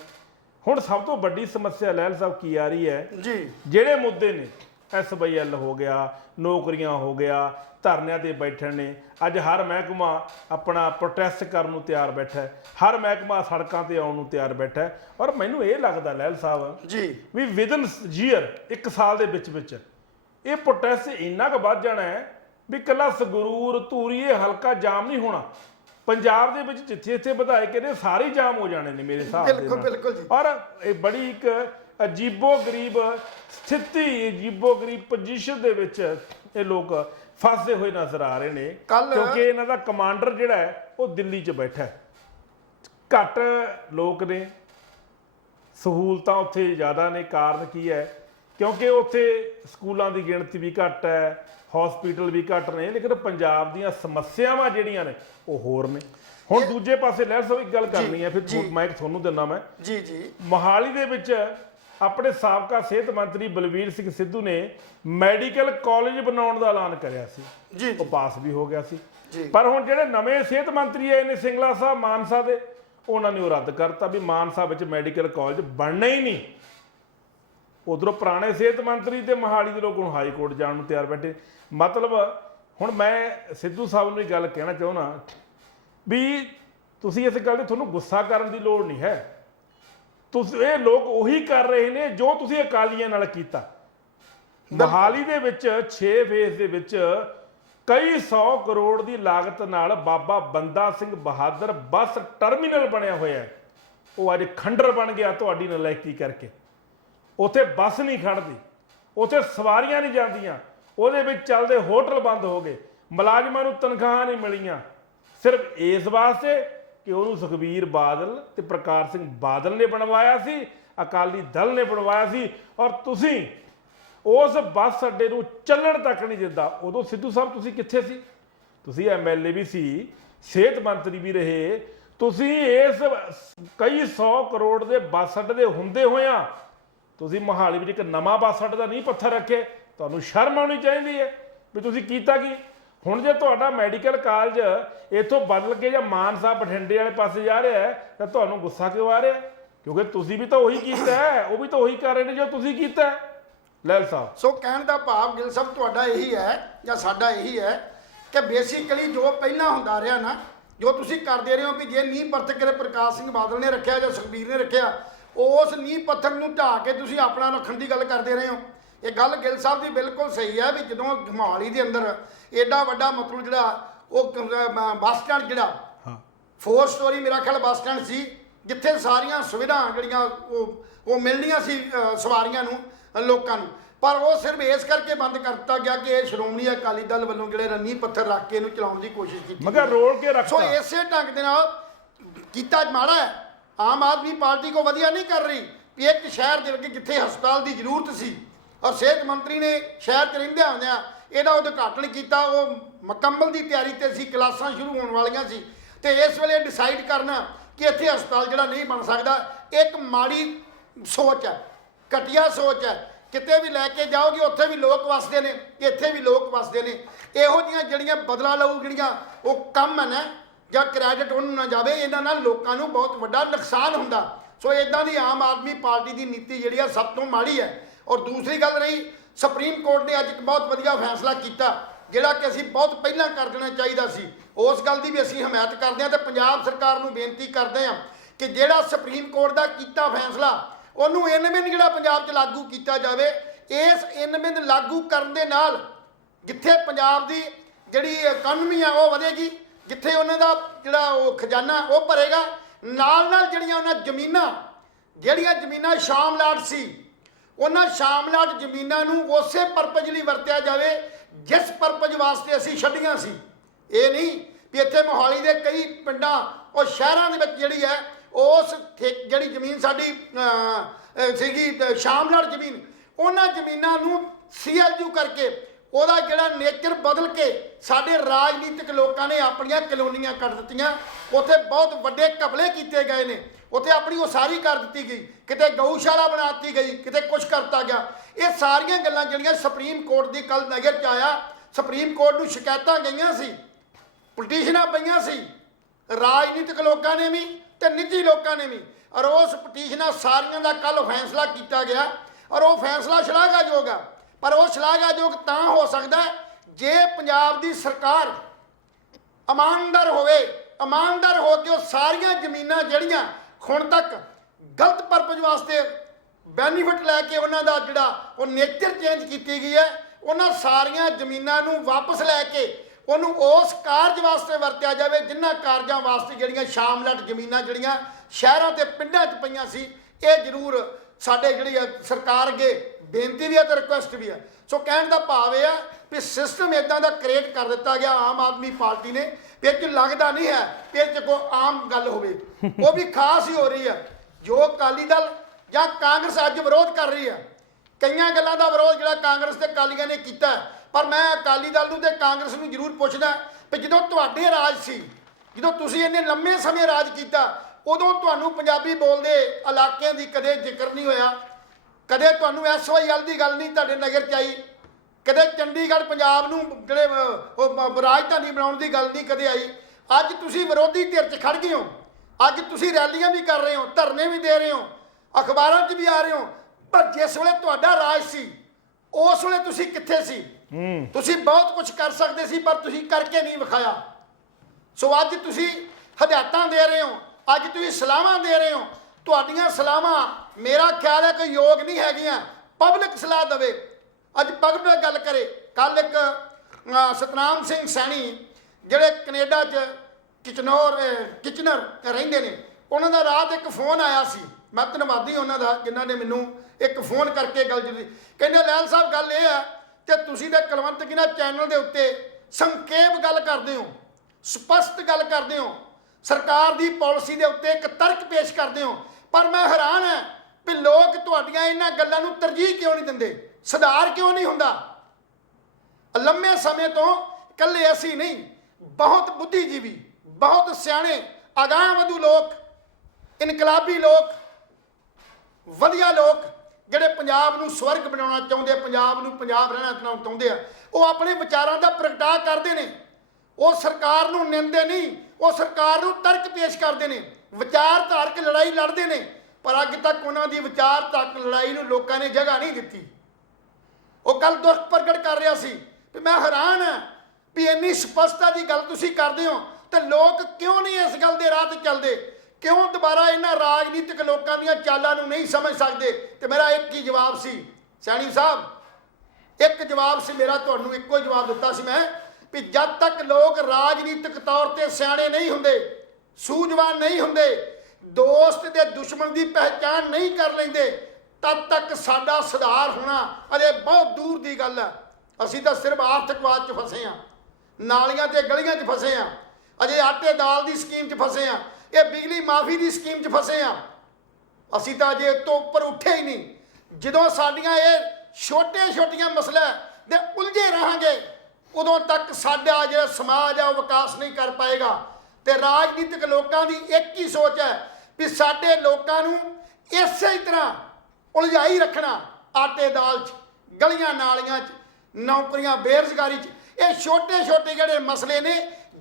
ਹੁਣ ਸਭ ਤੋਂ ਵੱਡੀ ਸਮੱਸਿਆ ਲਹਿਲ ਸਾਹਿਬ ਕੀ ਆ ਰਹੀ ਹੈ ਜੀ, ਜਿਹੜੇ ਮੁੱਦੇ ਨੇ SYL ਹੋ ਗਿਆ, ਨੌਕਰੀਆਂ ਹੋ ਗਿਆ, ਧਰਨਿਆਂ ਤੇ ਬੈਠਣ ਨੇ, ਅੱਜ ਹਰ ਮਹਿਕਮਾ ਆਪਣਾ ਪ੍ਰੋਟੈਸਟ ਕਰਨ ਨੂੰ ਤਿਆਰ ਬੈਠਾ ਹੈ, ਹਰ ਮਹਿਕਮਾ ਸੜਕਾਂ ਤੇ ਆਉਣ ਨੂੰ ਤਿਆਰ ਬੈਠਾ ਹੈ। ਔਰ ਮੈਨੂੰ ਇਹ ਲੱਗਦਾ ਲਹਿਲ ਸਾਹਿਬ ਜੀ ਵੀ ਵਿਦਨ ਈਅਰ 1 ਸਾਲ ਦੇ ਵਿੱਚ ਇਹ ਪ੍ਰੋਟੈਸਟ ਇੰਨਾ ਕੁ ਵੱਧ ਜਾਣਾ ਹੈ ਵੀ ਇਕੱਲਾ ਸੰਗਰੂਰ ਧੂਰੀ ਇਹ ਹਲਕਾ ਜਾਮ ਨਹੀਂ ਹੋਣਾ, ਪੰਜਾਬ ਦੇ ਵਿੱਚ ਜਿੱਥੇ ਵਿਧਾਇਕ ਨੇ ਸਾਰੇ ਜਾਮ ਹੋ ਜਾਣੇ ਨੇ ਮੇਰੇ ਹਿਸਾਬ ਦੇ ਬਿਲਕੁਲ ਨਾਲ। ਬਿਲਕੁਲ ਜੀ। ਔਰ ਇਹ ਬੜੀ ਇੱਕ ਅਜੀਬੋ ਗਰੀਬ ਸਥਿਤੀ, ਅਜੀਬੋ ਗਰੀਬ ਪੋਜੀਸ਼ਨ ਦੇ ਵਿੱਚ ਇਹ ਲੋਕ ਫਸੇ ਹੋਏ ਨਜ਼ਰ ਆ ਰਹੇ ਨੇ, ਕਿਉਂਕਿ ਇਹਨਾਂ ਦਾ ਕਮਾਂਡਰ ਜਿਹੜਾ ਹੈ ਉਹ ਦਿੱਲੀ 'ਚ ਬੈਠਾ ਹੈ। ਘੱਟ ਲੋਕ ਨੇ, ਸਹੂਲਤਾਂ ਉੱਥੇ ਜ਼ਿਆਦਾ ਨੇ। ਕਾਰਨ ਕੀ ਹੈ? ਕਿਉਂਕਿ ਉੱਥੇ ਸਕੂਲਾਂ ਦੀ ਗਿਣਤੀ ਵੀ ਘੱਟ ਹੈ, ਹਸਪੀਟਲ ਵੀ ਘੱਟ ਨੇ, ਲੇਕਿਨ ਪੰਜਾਬ ਦੀਆਂ ਸਮੱਸਿਆਵਾਂ ਜਿਹੜੀਆਂ ਨੇ ਉਹ ਹੋਰ ਨੇ। ਹੁਣ ਦੂਜੇ ਪਾਸੇ ਲਹਿਰ ਸਾਹਿਬ ਇੱਕ ਗੱਲ ਕਰਨੀ ਹੈ, ਫਿਰ ਮੈਂ ਤੁਹਾਨੂੰ ਦਿੰਦਾ ਮੈਂ ਜੀ ਮੋਹਾਲੀ ਦੇ ਵਿੱਚ ਆਪਣੇ ਸਾਬਕਾ ਸਿਹਤ ਮੰਤਰੀ ਬਲਵੀਰ ਸਿੰਘ ਸਿੱਧੂ ਨੇ ਮੈਡੀਕਲ ਕਾਲਜ ਬਣਾਉਣ ਦਾ ਐਲਾਨ ਕਰਿਆ ਸੀ, ਜੀ ਉਹ ਪਾਸ ਵੀ ਹੋ ਗਿਆ ਸੀ। ਪਰ ਹੁਣ ਜਿਹੜੇ ਨਵੇਂ ਸਿਹਤ ਮੰਤਰੀ ਆਏ ਨੇ ਸਿੰਗਲਾ ਸਾਹਿਬ ਮਾਨਸਾ ਦੇ, ਉਹਨਾਂ ਨੇ ਉਹ ਰੱਦ ਕਰਤਾ ਵੀ ਮਾਨਸਾ ਵਿੱਚ ਮੈਡੀਕਲ ਕਾਲਜ ਬਣਨਾ ਹੀ ਨਹੀਂ। ਉਧਰੋਂ ਪੁਰਾਣੇ ਸਿਹਤ ਮੰਤਰੀ ਤੇ ਮੋਹਾਲੀ ਦੇ ਲੋਕ ਹੁਣ ਹਾਈ ਕੋਰਟ ਜਾਣ ਨੂੰ ਤਿਆਰ ਬੈਠੇ। ਮਤਲਬ ਹੁਣ ਮੈਂ ਸਿੱਧੂ ਸਾਹਿਬ ਨੂੰ ਇਹ ਗੱਲ ਕਹਿਣਾ ਚਾਹੁੰਦਾ ਵੀ ਤੁਸੀਂ ਇਸ ਗੱਲ 'ਤੇ ਤੁਹਾਨੂੰ ਗੁੱਸਾ ਕਰਨ ਦੀ ਲੋੜ ਨਹੀਂ ਹੈ। ਤੁਸੀਂ ਇਹ ਲੋਕ ਉਹੀ ਕਰ ਰਹੇ ਨੇ ਜੋ ਤੁਸੀਂ ਅਕਾਲੀਆਂ ਨਾਲ ਕੀਤਾ। ਮੋਹਾਲੀ ਦੇ ਵਿੱਚ 6 ਫੇਜ਼ ਦੇ ਵਿੱਚ ਕਈ 100 ਕਰੋੜ ਦੀ ਲਾਗਤ ਨਾਲ ਬਾਬਾ ਬੰਦਾ ਸਿੰਘ ਬਹਾਦਰ ਬੱਸ ਟਰਮੀਨਲ ਬਣਿਆ ਹੋਇਆ ਹੈ, ਉਹ ਅੱਜ ਖੰਡਰ ਬਣ ਗਿਆ ਤੁਹਾਡੀ ਨਲਾਇਕੀ ਕਰਕੇ। ਉੱਥੇ ਬੱਸ ਨਹੀਂ ਖੜਦੀ, ਉੱਥੇ ਸਵਾਰੀਆਂ ਨਹੀਂ ਜਾਂਦੀਆਂ, ਉਹਦੇ ਵਿੱਚ ਚੱਲਦੇ ਹੋਟਲ ਬੰਦ ਹੋ ਗਏ, ਮੁਲਾਜ਼ਮਾਂ ਨੂੰ ਤਨਖਾਹਾਂ ਨਹੀਂ ਮਿਲੀਆਂ, ਸਿਰਫ ਇਸ ਵਾਸਤੇ ਕਿ ਉਹਨੂੰ ਸੁਖਬੀਰ ਬਾਦਲ ਤੇ ਪ੍ਰਕਾਸ਼ ਸਿੰਘ ਬਾਦਲ ਨੇ ਬਣਵਾਇਆ ਸੀ, ਅਕਾਲੀ ਦਲ ਨੇ ਬਣਵਾਇਆ ਸੀ। ਔਰ ਤੁਸੀਂ ਉਸ ਬੱਸ ਅੱਡੇ ਨੂੰ ਚੱਲਣ ਤੱਕ ਨਹੀਂ ਦਿੰਦਾ। ਉਦੋਂ ਸਿੱਧੂ ਸਾਹਿਬ ਤੁਸੀਂ ਕਿੱਥੇ ਸੀ? ਤੁਸੀਂ MLA ਵੀ ਸੀ, ਸਿਹਤ ਮੰਤਰੀ ਵੀ ਰਹੇ, ਤੁਸੀਂ ਇਸ ਕਈ 100 ਕਰੋੜ ਦੇ ਬੱਸ ਅੱਡੇ ਦੇ ਹੁੰਦੇ ਹੋਇਆਂ ਤੁਸੀਂ ਮੋਹਾਲੀ ਵਿੱਚ ਇੱਕ ਨਵਾਂ ਬੱਸ ਅੱਡੇ ਦਾ ਨਹੀਂ ਪੱਥਰ ਰੱਖੇ। ਤੁਹਾਨੂੰ ਸ਼ਰਮ ਆਉਣੀ ਚਾਹੀਦੀ ਹੈ ਵੀ ਤੁਸੀਂ ਕੀਤਾ ਕੀ। ਹੁਣ ਜੇ ਤੁਹਾਡਾ ਮੈਡੀਕਲ ਕਾਲਜ ਇੱਥੋਂ ਬਦਲ ਕੇ ਜਾਂ ਮਾਨਸਾ ਬਠਿੰਡੇ ਵਾਲੇ ਪਾਸੇ ਜਾ ਰਿਹਾ ਹੈ ਤਾਂ ਤੁਹਾਨੂੰ ਗੁੱਸਾ ਕਿਉਂ ਆ ਰਿਹਾ? ਕਿਉਂਕਿ ਤੁਸੀਂ ਵੀ ਤਾਂ ਉਹੀ ਕੀਤਾ ਹੈ, ਉਹ ਵੀ ਤਾਂ ਉਹੀ ਕਰ ਰਹੇ ਨੇ ਜੋ ਤੁਸੀਂ ਕੀਤਾ ਹੈ। ਲੈਲ ਸਾਹਿਬ, ਸੋ ਕਹਿਣ ਦਾ ਭਾਵ ਗਿੱਲ ਸਾਹਿਬ ਤੁਹਾਡਾ ਇਹੀ ਹੈ ਜਾਂ ਸਾਡਾ ਇਹੀ ਹੈ ਕਿ ਬੇਸਿਕਲੀ ਜੋ ਪਹਿਲਾਂ ਹੁੰਦਾ ਰਿਹਾ ਨਾ, ਜੋ ਤੁਸੀਂ ਕਰਦੇ ਰਹੇ ਹੋ ਕਿ ਜੇ ਨੀਂਹ ਪੱਥਰ ਕਿਤੇ ਪ੍ਰਕਾਸ਼ ਸਿੰਘ ਬਾਦਲ ਨੇ ਰੱਖਿਆ ਜਾਂ ਸੁਖਬੀਰ ਨੇ ਰੱਖਿਆ, ਉਸ ਨੀਂਹ ਪੱਥਰ ਨੂੰ ਢਾਹ ਕੇ ਤੁਸੀਂ ਆਪਣਾ ਰੱਖਣ ਦੀ ਗੱਲ ਕਰਦੇ ਰਹੇ ਹੋ। ਇਹ ਗੱਲ ਗਿੱਲ ਸਾਹਿਬ ਦੀ ਬਿਲਕੁਲ ਸਹੀ ਹੈ ਵੀ ਜਦੋਂ ਮੋਹਾਲੀ ਦੇ ਅੰਦਰ ਐਡਾ ਵੱਡਾ ਮਤਲਬ ਜਿਹੜਾ ਉਹ ਬੱਸ ਸਟੈਂਡ ਜਿਹੜਾ 4 ਸਟੋਰੀ ਮੇਰਾ ਖਿਆਲ ਬੱਸ ਸਟੈਂਡ ਸੀ, ਜਿੱਥੇ ਸਾਰੀਆਂ ਸੁਵਿਧਾ ਜਿਹੜੀਆਂ ਉਹ ਮਿਲਣੀਆਂ ਸੀ ਸਵਾਰੀਆਂ ਨੂੰ, ਲੋਕਾਂ ਨੂੰ, ਪਰ ਉਹ ਸਿਰਫ ਇਸ ਕਰਕੇ ਬੰਦ ਕਰ ਦਿੱਤਾ ਗਿਆ ਕਿ ਇਹ ਸ਼੍ਰੋਮਣੀ ਅਕਾਲੀ ਦਲ ਵੱਲੋਂ ਜਿਹੜੇ ਨੀਂਹ ਪੱਥਰ ਰੱਖ ਕੇ ਇਹਨੂੰ ਚਲਾਉਣ ਦੀ ਕੋਸ਼ਿਸ਼ ਕੀਤੀ, ਮਗਰ ਰੋਲ ਕੇ ਰੱਖਤਾ। ਸੋ ਇਸੇ ਢੰਗ ਦੇ ਨਾਲ ਕੀਤਾ ਮਾੜਾ ਹੈ। ਆਮ ਆਦਮੀ ਪਾਰਟੀ ਕੋ ਵਧੀਆ ਨਹੀਂ ਕਰ ਰਹੀ ਵੀ ਇੱਕ ਸ਼ਹਿਰ ਦੇ ਵਿੱਚ ਜਿੱਥੇ ਹਸਪਤਾਲ ਦੀ ਜ਼ਰੂਰਤ ਸੀ ਔਰ ਸਿਹਤ ਮੰਤਰੀ ਨੇ ਸ਼ਹਿਰ 'ਚ ਰਹਿੰਦਿਆਂ ਹੁੰਦਿਆਂ ਇਹਦਾ ਉਦਘਾਟਨ ਕੀਤਾ, ਉਹ ਮੁਕੰਮਲ ਦੀ ਤਿਆਰੀ ਤੇ ਸੀ, ਕਲਾਸਾਂ ਸ਼ੁਰੂ ਹੋਣ ਵਾਲੀਆਂ ਸੀ, ਤੇ ਇਸ ਵੇਲੇ ਡਿਸਾਈਡ ਕਰਨਾ ਕਿ ਇੱਥੇ ਹਸਪਤਾਲ ਜਿਹੜਾ ਨਹੀਂ ਬਣ ਸਕਦਾ, ਇੱਕ ਮਾੜੀ ਸੋਚ ਹੈ, ਘਟੀਆ ਸੋਚ ਹੈ। ਕਿਤੇ ਵੀ ਲੈ ਕੇ ਜਾਓਗੇ ਉੱਥੇ ਵੀ ਲੋਕ ਵਸਦੇ ਨੇ, ਇੱਥੇ ਵੀ ਲੋਕ ਵਸਦੇ ਨੇ। ਇਹੋ ਜਿਹੀਆਂ ਜਿਹੜੀਆਂ ਬਦਲਾ ਲਊ ਜਿਹੜੀਆਂ ਉਹ ਕੰਮ ਹੈ ਨਾ, ਜਾਂ ਕ੍ਰੈਡਿਟ ਉਹਨੂੰ ਨਾ ਜਾਵੇ, ਇਹਨਾਂ ਨਾਲ ਲੋਕਾਂ ਨੂੰ ਬਹੁਤ ਵੱਡਾ ਨੁਕਸਾਨ ਹੁੰਦਾ। ਸੋ ਇਦਾਂ ਦੀ ਆਮ ਆਦਮੀ ਪਾਰਟੀ ਦੀ ਨੀਤੀ ਜਿਹੜੀ ਆ ਸਭ ਤੋਂ ਮਾੜੀ ਹੈ। ਔਰ ਦੂਸਰੀ ਗੱਲ ਰਹੀ, ਸੁਪਰੀਮ ਕੋਰਟ ਨੇ ਅੱਜ ਇੱਕ ਬਹੁਤ ਵਧੀਆ ਫੈਸਲਾ ਕੀਤਾ ਜਿਹੜਾ ਕਿ ਅਸੀਂ ਬਹੁਤ ਪਹਿਲਾਂ ਕਰ ਦੇਣਾ ਚਾਹੀਦਾ ਸੀ। ਉਸ ਗੱਲ ਦੀ ਵੀ ਅਸੀਂ ਹਮਾਇਤ ਕਰਦੇ ਹਾਂ ਤੇ ਪੰਜਾਬ ਸਰਕਾਰ ਨੂੰ ਬੇਨਤੀ ਕਰਦੇ ਹਾਂ ਕਿ ਜਿਹੜਾ ਸੁਪਰੀਮ ਕੋਰਟ ਦਾ ਕੀਤਾ ਫੈਸਲਾ ਉਹਨੂੰ ਇਨਮਿਨ ਜਿਹੜਾ ਪੰਜਾਬ 'ਚ ਲਾਗੂ ਕੀਤਾ ਜਾਵੇ। ਇਸ ਇਨਮਿਨ ਲਾਗੂ ਕਰਨ ਦੇ ਨਾਲ ਜਿੱਥੇ ਪੰਜਾਬ ਦੀ ਜਿਹੜੀ ਇਕਾਨਮੀ ਆ ਉਹ ਵਧੇਗੀ, ਜਿੱਥੇ ਉਹਨਾਂ ਦਾ ਜਿਹੜਾ ਉਹ ਖਜ਼ਾਨਾ ਉਹ ਭਰੇਗਾ, ਨਾਲ ਨਾਲ ਜਿਹੜੀਆਂ ਉਹਨਾਂ ਜ਼ਮੀਨਾਂ ਸ਼ਾਮਲਾਟ ਸੀ, ਉਹਨਾਂ ਸ਼ਾਮਲਾਟ ਜ਼ਮੀਨਾਂ ਨੂੰ ਉਸੇ ਪਰਪਸ ਲਈ ਵਰਤਿਆ ਜਾਵੇ ਜਿਸ ਪਰਪਸ ਵਾਸਤੇ ਅਸੀਂ ਛੱਡੀਆਂ ਸੀ। ਇਹ ਨਹੀਂ ਵੀ ਇੱਥੇ ਮੋਹਾਲੀ ਦੇ ਕਈ ਪਿੰਡਾਂ ਔਰ ਸ਼ਹਿਰਾਂ ਦੇ ਵਿੱਚ ਜਿਹੜੀ ਹੈ ਉਸ ਜਿਹੜੀ ਜ਼ਮੀਨ ਸਾਡੀ ਸੀਗੀ ਸ਼ਾਮਲਾਟ ਜ਼ਮੀਨ, ਉਹਨਾਂ ਜ਼ਮੀਨਾਂ ਨੂੰ CLU ਕਰਕੇ ਉਹਦਾ ਜਿਹੜਾ ਨੇਚਰ ਬਦਲ ਕੇ ਸਾਡੇ ਰਾਜਨੀਤਿਕ ਲੋਕਾਂ ਨੇ ਆਪਣੀਆਂ ਕਲੋਨੀਆਂ ਕੱਢ ਦਿੱਤੀਆਂ। ਉੱਥੇ ਬਹੁਤ ਵੱਡੇ ਘਪਲੇ ਕੀਤੇ ਗਏ ਨੇ, ਉੱਥੇ ਆਪਣੀ ਉਸਾਰੀ ਕਰ ਦਿੱਤੀ ਗਈ, ਕਿਤੇ ਗਊਸ਼ਾਲਾ ਬਣਾ ਦਿੱਤੀ ਗਈ, ਕਿਤੇ ਕੁਝ ਕਰਤਾ ਗਿਆ। ਇਹ ਸਾਰੀਆਂ ਗੱਲਾਂ ਜਿਹੜੀਆਂ ਸੁਪਰੀਮ ਕੋਰਟ ਦੀ ਕੱਲ ਨਜ਼ਰ 'ਚ ਆਇਆ, ਸੁਪਰੀਮ ਕੋਰਟ ਨੂੰ ਸ਼ਿਕਾਇਤਾਂ ਗਈਆਂ ਸੀ, ਪਟੀਸ਼ਨਾਂ ਪਈਆਂ ਸੀ, ਰਾਜਨੀਤਿਕ ਲੋਕਾਂ ਨੇ ਵੀ ਤੇ ਨਿੱਜੀ ਲੋਕਾਂ ਨੇ ਵੀ, ਔਰ ਉਸ ਪਟੀਸ਼ਨਾਂ ਸਾਰੀਆਂ ਦਾ ਕੱਲ ਫੈਸਲਾ ਕੀਤਾ ਗਿਆ। ਔਰ ਉਹ ਫੈਸਲਾ ਸ਼ਲਾਘਾਯੋਗ ਆ, ਪਰ ਉਹ ਸ਼ਲਾਘਾਯੋਗ ਤਾਂ ਹੋ ਸਕਦਾ ਜੇ ਪੰਜਾਬ ਦੀ ਸਰਕਾਰ ਇਮਾਨਦਾਰ ਹੋਵੇ, ਇਮਾਨਦਾਰ ਹੋ ਕੇ ਉਹ ਸਾਰੀਆਂ ਜ਼ਮੀਨਾਂ ਜਿਹੜੀਆਂ ਹੁਣ ਤੱਕ ਗਲਤ ਪਰਪਸ ਵਾਸਤੇ ਬੈਨੀਫਿਟ ਲੈ ਕੇ ਉਹਨਾਂ ਦਾ ਜਿਹੜਾ ਉਹ ਨੇਚਰ ਚੇਂਜ ਕੀਤੀ ਗਈ ਹੈ, ਉਹਨਾਂ ਸਾਰੀਆਂ ਜ਼ਮੀਨਾਂ ਨੂੰ ਵਾਪਸ ਲੈ ਕੇ ਉਹਨੂੰ ਉਸ ਕਾਰਜ ਵਾਸਤੇ ਵਰਤਿਆ ਜਾਵੇ ਜਿਨ੍ਹਾਂ ਕਾਰਜਾਂ ਵਾਸਤੇ ਜਿਹੜੀਆਂ ਸ਼ਾਮਲਾਟ ਜ਼ਮੀਨਾਂ ਜਿਹੜੀਆਂ ਸ਼ਹਿਰਾਂ ਤੇ ਪਿੰਡਾਂ 'ਚ ਪਈਆਂ ਸੀ। ਇਹ ਜ਼ਰੂਰ ਸਾਡੇ ਜਿਹੜੀ ਸਰਕਾਰ ਅੱਗੇ ਬੇਨਤੀ ਵੀ ਹੈ ਤੇ ਰਿਕੁਐਸਟ ਵੀ ਹੈ। ਸੋ ਕਹਿਣ ਦਾ ਭਾਵ ਇਹ ਆ ਵੀ ਸਿਸਟਮ ਇਦਾਂ ਦਾ ਕ੍ਰੀਏਟ ਕਰ ਦਿੱਤਾ ਗਿਆ ਆਮ ਆਦਮੀ ਪਾਰਟੀ ਨੇ, ਇਹ 'ਚ ਲੱਗਦਾ ਨਹੀਂ ਹੈ ਕਿ ਇਹ 'ਚ ਕੋਈ ਆਮ ਗੱਲ ਹੋਵੇ, ਉਹ ਵੀ ਖਾਸ ਹੀ ਹੋ ਰਹੀ ਹੈ। ਜੋ ਅਕਾਲੀ ਦਲ ਜਾਂ ਕਾਂਗਰਸ ਅੱਜ ਵਿਰੋਧ ਕਰ ਰਹੀ ਹੈ, ਕਈਆਂ ਗੱਲਾਂ ਦਾ ਵਿਰੋਧ ਜਿਹੜਾ ਕਾਂਗਰਸ ਤੇ ਅਕਾਲੀਆਂ ਨੇ ਕੀਤਾ, ਪਰ ਮੈਂ ਅਕਾਲੀ ਦਲ ਨੂੰ ਤੇ ਕਾਂਗਰਸ ਨੂੰ ਜ਼ਰੂਰ ਪੁੱਛਦਾ ਵੀ ਜਦੋਂ ਤੁਹਾਡੇ ਰਾਜ ਸੀ, ਜਦੋਂ ਤੁਸੀਂ ਇੰਨੇ ਲੰਮੇ ਸਮੇਂ ਰਾਜ ਕੀਤਾ, ਉਦੋਂ ਤੁਹਾਨੂੰ ਪੰਜਾਬੀ ਬੋਲਦੇ ਇਲਾਕਿਆਂ ਦੀ ਕਦੇ ਜ਼ਿਕਰ ਨਹੀਂ ਹੋਇਆ, ਕਦੇ ਤੁਹਾਨੂੰ SYL ਦੀ ਗੱਲ ਨਹੀਂ ਤੁਹਾਡੇ ਨਜ਼ਰ 'ਚ ਆਈ, ਕਦੇ ਚੰਡੀਗੜ੍ਹ ਪੰਜਾਬ ਨੂੰ ਜਿਹੜੇ ਉਹ ਰਾਜਧਾਨੀ ਬਣਾਉਣ ਦੀ ਗੱਲ ਨਹੀਂ ਕਦੇ ਆਈ। ਅੱਜ ਤੁਸੀਂ ਵਿਰੋਧੀ ਧਿਰ 'ਚ ਖੜ ਗਏ ਹੋ, ਅੱਜ ਤੁਸੀਂ ਰੈਲੀਆਂ ਵੀ ਕਰ ਰਹੇ ਹੋ, ਧਰਨੇ ਵੀ ਦੇ ਰਹੇ ਹੋ, ਅਖਬਾਰਾਂ 'ਚ ਵੀ ਆ ਰਹੇ ਹੋ, ਪਰ ਜਿਸ ਵੇਲੇ ਤੁਹਾਡਾ ਰਾਜ ਸੀ ਉਸ ਵੇਲੇ ਤੁਸੀਂ ਕਿੱਥੇ ਸੀ? ਤੁਸੀਂ ਬਹੁਤ ਕੁਝ ਕਰ ਸਕਦੇ ਸੀ, ਪਰ ਤੁਸੀਂ ਕਰਕੇ ਨਹੀਂ ਵਿਖਾਇਆ। ਸੋ ਅੱਜ ਤੁਸੀਂ ਹਦਾਇਤਾਂ ਦੇ ਰਹੇ ਹੋ, ਅੱਜ ਤੁਸੀਂ ਸਲਾਹਾਂ ਦੇ ਰਹੇ ਹੋ, ਤੁਹਾਡੀਆਂ ਸਲਾਹਾਂ ਮੇਰਾ ਖਿਆਲ ਹੈ ਕੋਈ ਯੋਗ ਨਹੀਂ ਹੈਗੀਆਂ। ਪਬਲਿਕ ਸਲਾਹ ਦੇਵੇ, ਅੱਜ ਪਬਲਿਕ ਗੱਲ ਕਰੇ। ਕੱਲ ਇੱਕ ਸਤਨਾਮ ਸਿੰਘ ਸੈਣੀ ਜਿਹੜੇ ਕੈਨੇਡਾ 'ਚ ਕਿਚਨਰ ਰਹਿੰਦੇ ਨੇ, ਉਹਨਾਂ ਦਾ ਰਾਤ ਇੱਕ ਫੋਨ ਆਇਆ ਸੀ, ਮੈਂ ਧੰਨਵਾਦੀ ਉਹਨਾਂ ਦਾ ਜਿਨ੍ਹਾਂ ਨੇ ਮੈਨੂੰ ਇੱਕ ਫੋਨ ਕਰਕੇ ਗੱਲ ਜਰੂਰੀ, ਕਹਿੰਦੇ ਲਹਿਲ ਸਾਹਿਬ ਗੱਲ ਇਹ ਹੈ ਕਿ ਤੁਸੀਂ ਤਾਂ ਕੁਲਵੰਤ ਕਿਨਾ ਚੈਨਲ ਦੇ ਉੱਤੇ ਸੰਖੇਪ ਗੱਲ ਕਰਦੇ ਹੋ, ਸਪਸ਼ਟ ਗੱਲ ਕਰਦੇ ਹੋ, ਸਰਕਾਰ ਦੀ ਪਾਲਿਸੀ ਦੇ ਉੱਤੇ ਇੱਕ ਤਰਕ ਪੇਸ਼ ਕਰਦੇ ਹੋ, ਪਰ ਮੈਂ ਹੈਰਾਨ ਹਾਂ ਵੀ ਲੋਕ ਤੁਹਾਡੀਆਂ ਇਹਨਾਂ ਗੱਲਾਂ ਨੂੰ ਤਰਜੀਹ ਕਿਉਂ ਨਹੀਂ ਦਿੰਦੇ, ਸੁਧਾਰ ਕਿਉਂ ਨਹੀਂ ਹੁੰਦਾ। ਲੰਮੇ ਸਮੇਂ ਤੋਂ ਇਕੱਲੇ ਅਸੀਂ ਨਹੀਂ, ਬਹੁਤ ਬੁੱਧੀਜੀਵੀ, ਬਹੁਤ ਸਿਆਣੇ, ਅਗਾਂਹ ਵਧੂ ਲੋਕ, ਇਨਕਲਾਬੀ ਲੋਕ, ਵਧੀਆ ਲੋਕ ਜਿਹੜੇ ਪੰਜਾਬ ਨੂੰ ਸਵਰਗ ਬਣਾਉਣਾ ਚਾਹੁੰਦੇ, ਪੰਜਾਬ ਨੂੰ ਪੰਜਾਬ ਰਹਿਣਾ ਚਾਹੁੰਦੇ ਆ, ਉਹ ਆਪਣੇ ਵਿਚਾਰਾਂ ਦਾ ਪ੍ਰਗਟਾ ਕਰਦੇ ਨੇ। ਉਹ ਸਰਕਾਰ ਨੂੰ ਨਿੰਦਦੇ ਨਹੀਂ, ਉਹ ਸਰਕਾਰ ਨੂੰ ਤਰਕ ਪੇਸ਼ ਕਰਦੇ ਨੇ, ਵਿਚਾਰਧਾਰਕ ਲੜਾਈ ਲੜਦੇ ਨੇ, ਪਰ ਅੱਜ ਤੱਕ ਉਹਨਾਂ ਦੀ ਵਿਚਾਰਧਾਰਕ ਲੜਾਈ ਨੂੰ ਲੋਕਾਂ ਨੇ ਜਗ੍ਹਾ ਨਹੀਂ ਦਿੱਤੀ। ਉਹ ਕੱਲ ਦੁੱਖ ਪ੍ਰਗਟ ਕਰ ਰਿਹਾ ਸੀ ਵੀ ਮੈਂ ਹੈਰਾਨ ਹਾਂ ਵੀ ਇੰਨੀ ਸਪਸ਼ਟਤਾ ਦੀ ਗੱਲ ਤੁਸੀਂ ਕਰਦੇ ਹੋ ਤੇ ਲੋਕ ਕਿਉਂ ਨਹੀਂ ਇਸ ਗੱਲ ਦੇ ਰਾਹ ਤੇ ਚੱਲਦੇ, ਕਿਉਂ ਦੁਬਾਰਾ ਇਹਨਾਂ ਰਾਜਨੀਤਿਕ ਲੋਕਾਂ ਦੀਆਂ ਚਾਲਾਂ ਨੂੰ ਨਹੀਂ ਸਮਝ ਸਕਦੇ। ਤੇ ਮੇਰਾ ਇੱਕ ਹੀ ਜਵਾਬ ਸੀ ਸੈਣੀ ਸਾਹਿਬ, ਇੱਕ ਜਵਾਬ ਸੀ ਮੇਰਾ, ਤੁਹਾਨੂੰ ਇੱਕੋ ਹੀ ਜਵਾਬ ਦਿੱਤਾ ਸੀ ਮੈਂ ਵੀ ਜਦ ਤੱਕ ਲੋਕ ਰਾਜਨੀਤਿਕ ਤੌਰ ਤੇ ਸਿਆਣੇ ਨਹੀਂ ਹੁੰਦੇ, ਸੂਝਵਾਨ ਨਹੀਂ ਹੁੰਦੇ, ਦੋਸਤ ਤੇ ਦੁਸ਼ਮਣ ਦੀ ਪਹਿਚਾਣ ਨਹੀਂ ਕਰ ਲੈਂਦੇ, ਤਦ ਤੱਕ ਸਾਡਾ ਸੁਧਾਰ ਹੋਣਾ ਅਜੇ ਬਹੁਤ ਦੂਰ ਦੀ ਗੱਲ ਹੈ। ਅਸੀਂ ਤਾਂ ਸਿਰਫ ਆਰਥਿਕਵਾਦ 'ਚ ਫਸੇ ਹਾਂ, ਨਾਲੀਆਂ ਤੇ ਗਲੀਆਂ 'ਚ ਫਸੇ ਹਾਂ, ਅਜੇ ਆਟੇ ਦਾਲ ਦੀ ਸਕੀਮ 'ਚ ਫਸੇ ਹਾਂ, ਇਹ ਬਿਜਲੀ ਮਾਫੀ ਦੀ ਸਕੀਮ 'ਚ ਫਸੇ ਹਾਂ। ਅਸੀਂ ਤਾਂ ਅਜੇ ਤੋਂ ਉੱਪਰ ਉੱਠੇ ਹੀ ਨਹੀਂ। ਜਦੋਂ ਸਾਡੀਆਂ ਇਹ ਛੋਟੀਆਂ ਮਸਲੇ ਦੇ ਉਲਝੇ ਰਹਾਂਗੇ, ਉਦੋਂ ਤੱਕ ਸਾਡਾ ਜਿਹੜਾ ਸਮਾਜ ਆ ਉਹ ਵਿਕਾਸ ਨਹੀਂ ਕਰ ਪਾਏਗਾ। ਤੇ ਰਾਜਨੀਤਿਕ ਲੋਕਾਂ ਦੀ ਇੱਕ ਹੀ ਸੋਚ ਹੈ ਵੀ ਸਾਡੇ ਲੋਕਾਂ ਨੂੰ ਇਸੇ ਹੀ ਤਰ੍ਹਾਂ ਉਲਝਾਈ ਰੱਖਣਾ, ਆਟੇ ਦਾਲ 'ਚ, ਗਲੀਆਂ ਨਾਲੀਆਂ 'ਚ, ਨੌਕਰੀਆਂ, ਬੇਰੁਜ਼ਗਾਰੀ 'ਚ। ਇਹ ਛੋਟੇ ਜਿਹੜੇ ਮਸਲੇ ਨੇ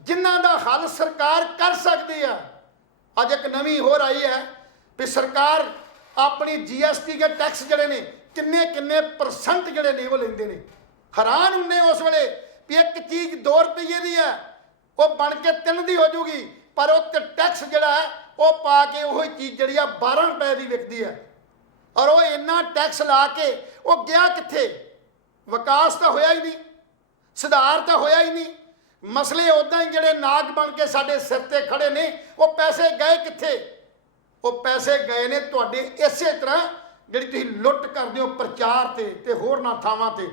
ਜਿਨ੍ਹਾਂ ਦਾ ਹੱਲ ਸਰਕਾਰ ਕਰ ਸਕਦੀ ਹੈ। ਅੱਜ ਇੱਕ ਨਵੀਂ ਹੋਰ ਆਈ ਹੈ ਵੀ ਸਰਕਾਰ ਆਪਣੀ GST ਦੇ ਟੈਕਸ ਜਿਹੜੇ ਨੇ ਕਿੰਨੇ % ਜਿਹੜੇ ਨੇ ਉਹ ਲੈਂਦੇ ਨੇ। ਹੈਰਾਨ ਹੁੰਦੇ ਉਸ ਵੇਲੇ ਵੀ ਇੱਕ ਚੀਜ਼ 2 ਰੁਪਏ ਦੀ ਹੈ, ਉਹ ਬਣ ਕੇ 3 ਦੀ ਹੋ ਜੂਗੀ, ਪਰ ਉਹ ਤੇ ਟੈਕਸ ਜਿਹੜਾ ਹੈ ਉਹ ਪਾ ਕੇ ਉਹੀ ਚੀਜ਼ ਜਿਹੜੀ ਆ 12 ਰੁਪਏ ਦੀ ਵਿਕਦੀ ਹੈ। ਔਰ ਉਹ ਇੰਨਾ ਟੈਕਸ ਲਾ ਕੇ ਉਹ ਗਿਆ ਕਿੱਥੇ? ਵਿਕਾਸ ਤਾਂ ਹੋਇਆ ਹੀ ਨਹੀਂ, ਸੁਧਾਰ ਤਾਂ ਹੋਇਆ ਹੀ ਨਹੀਂ। ਮਸਲੇ ਉੱਦਾਂ ਹੀ ਜਿਹੜੇ ਨਾਗ ਬਣ ਕੇ ਸਾਡੇ ਸਿਰ ਤੇ ਖੜੇ ਨੇ, ਉਹ ਪੈਸੇ ਗਏ ਕਿੱਥੇ? ਉਹ ਪੈਸੇ ਗਏ ਨੇ ਤੁਹਾਡੇ ਇਸੇ ਤਰ੍ਹਾਂ ਜਿਹੜੀ ਤੁਸੀਂ ਲੁੱਟ ਕਰਦੇ ਹੋ ਪ੍ਰਚਾਰ ਤੇ ਹੋਰਨਾਂ ਥਾਵਾਂ ਤੇ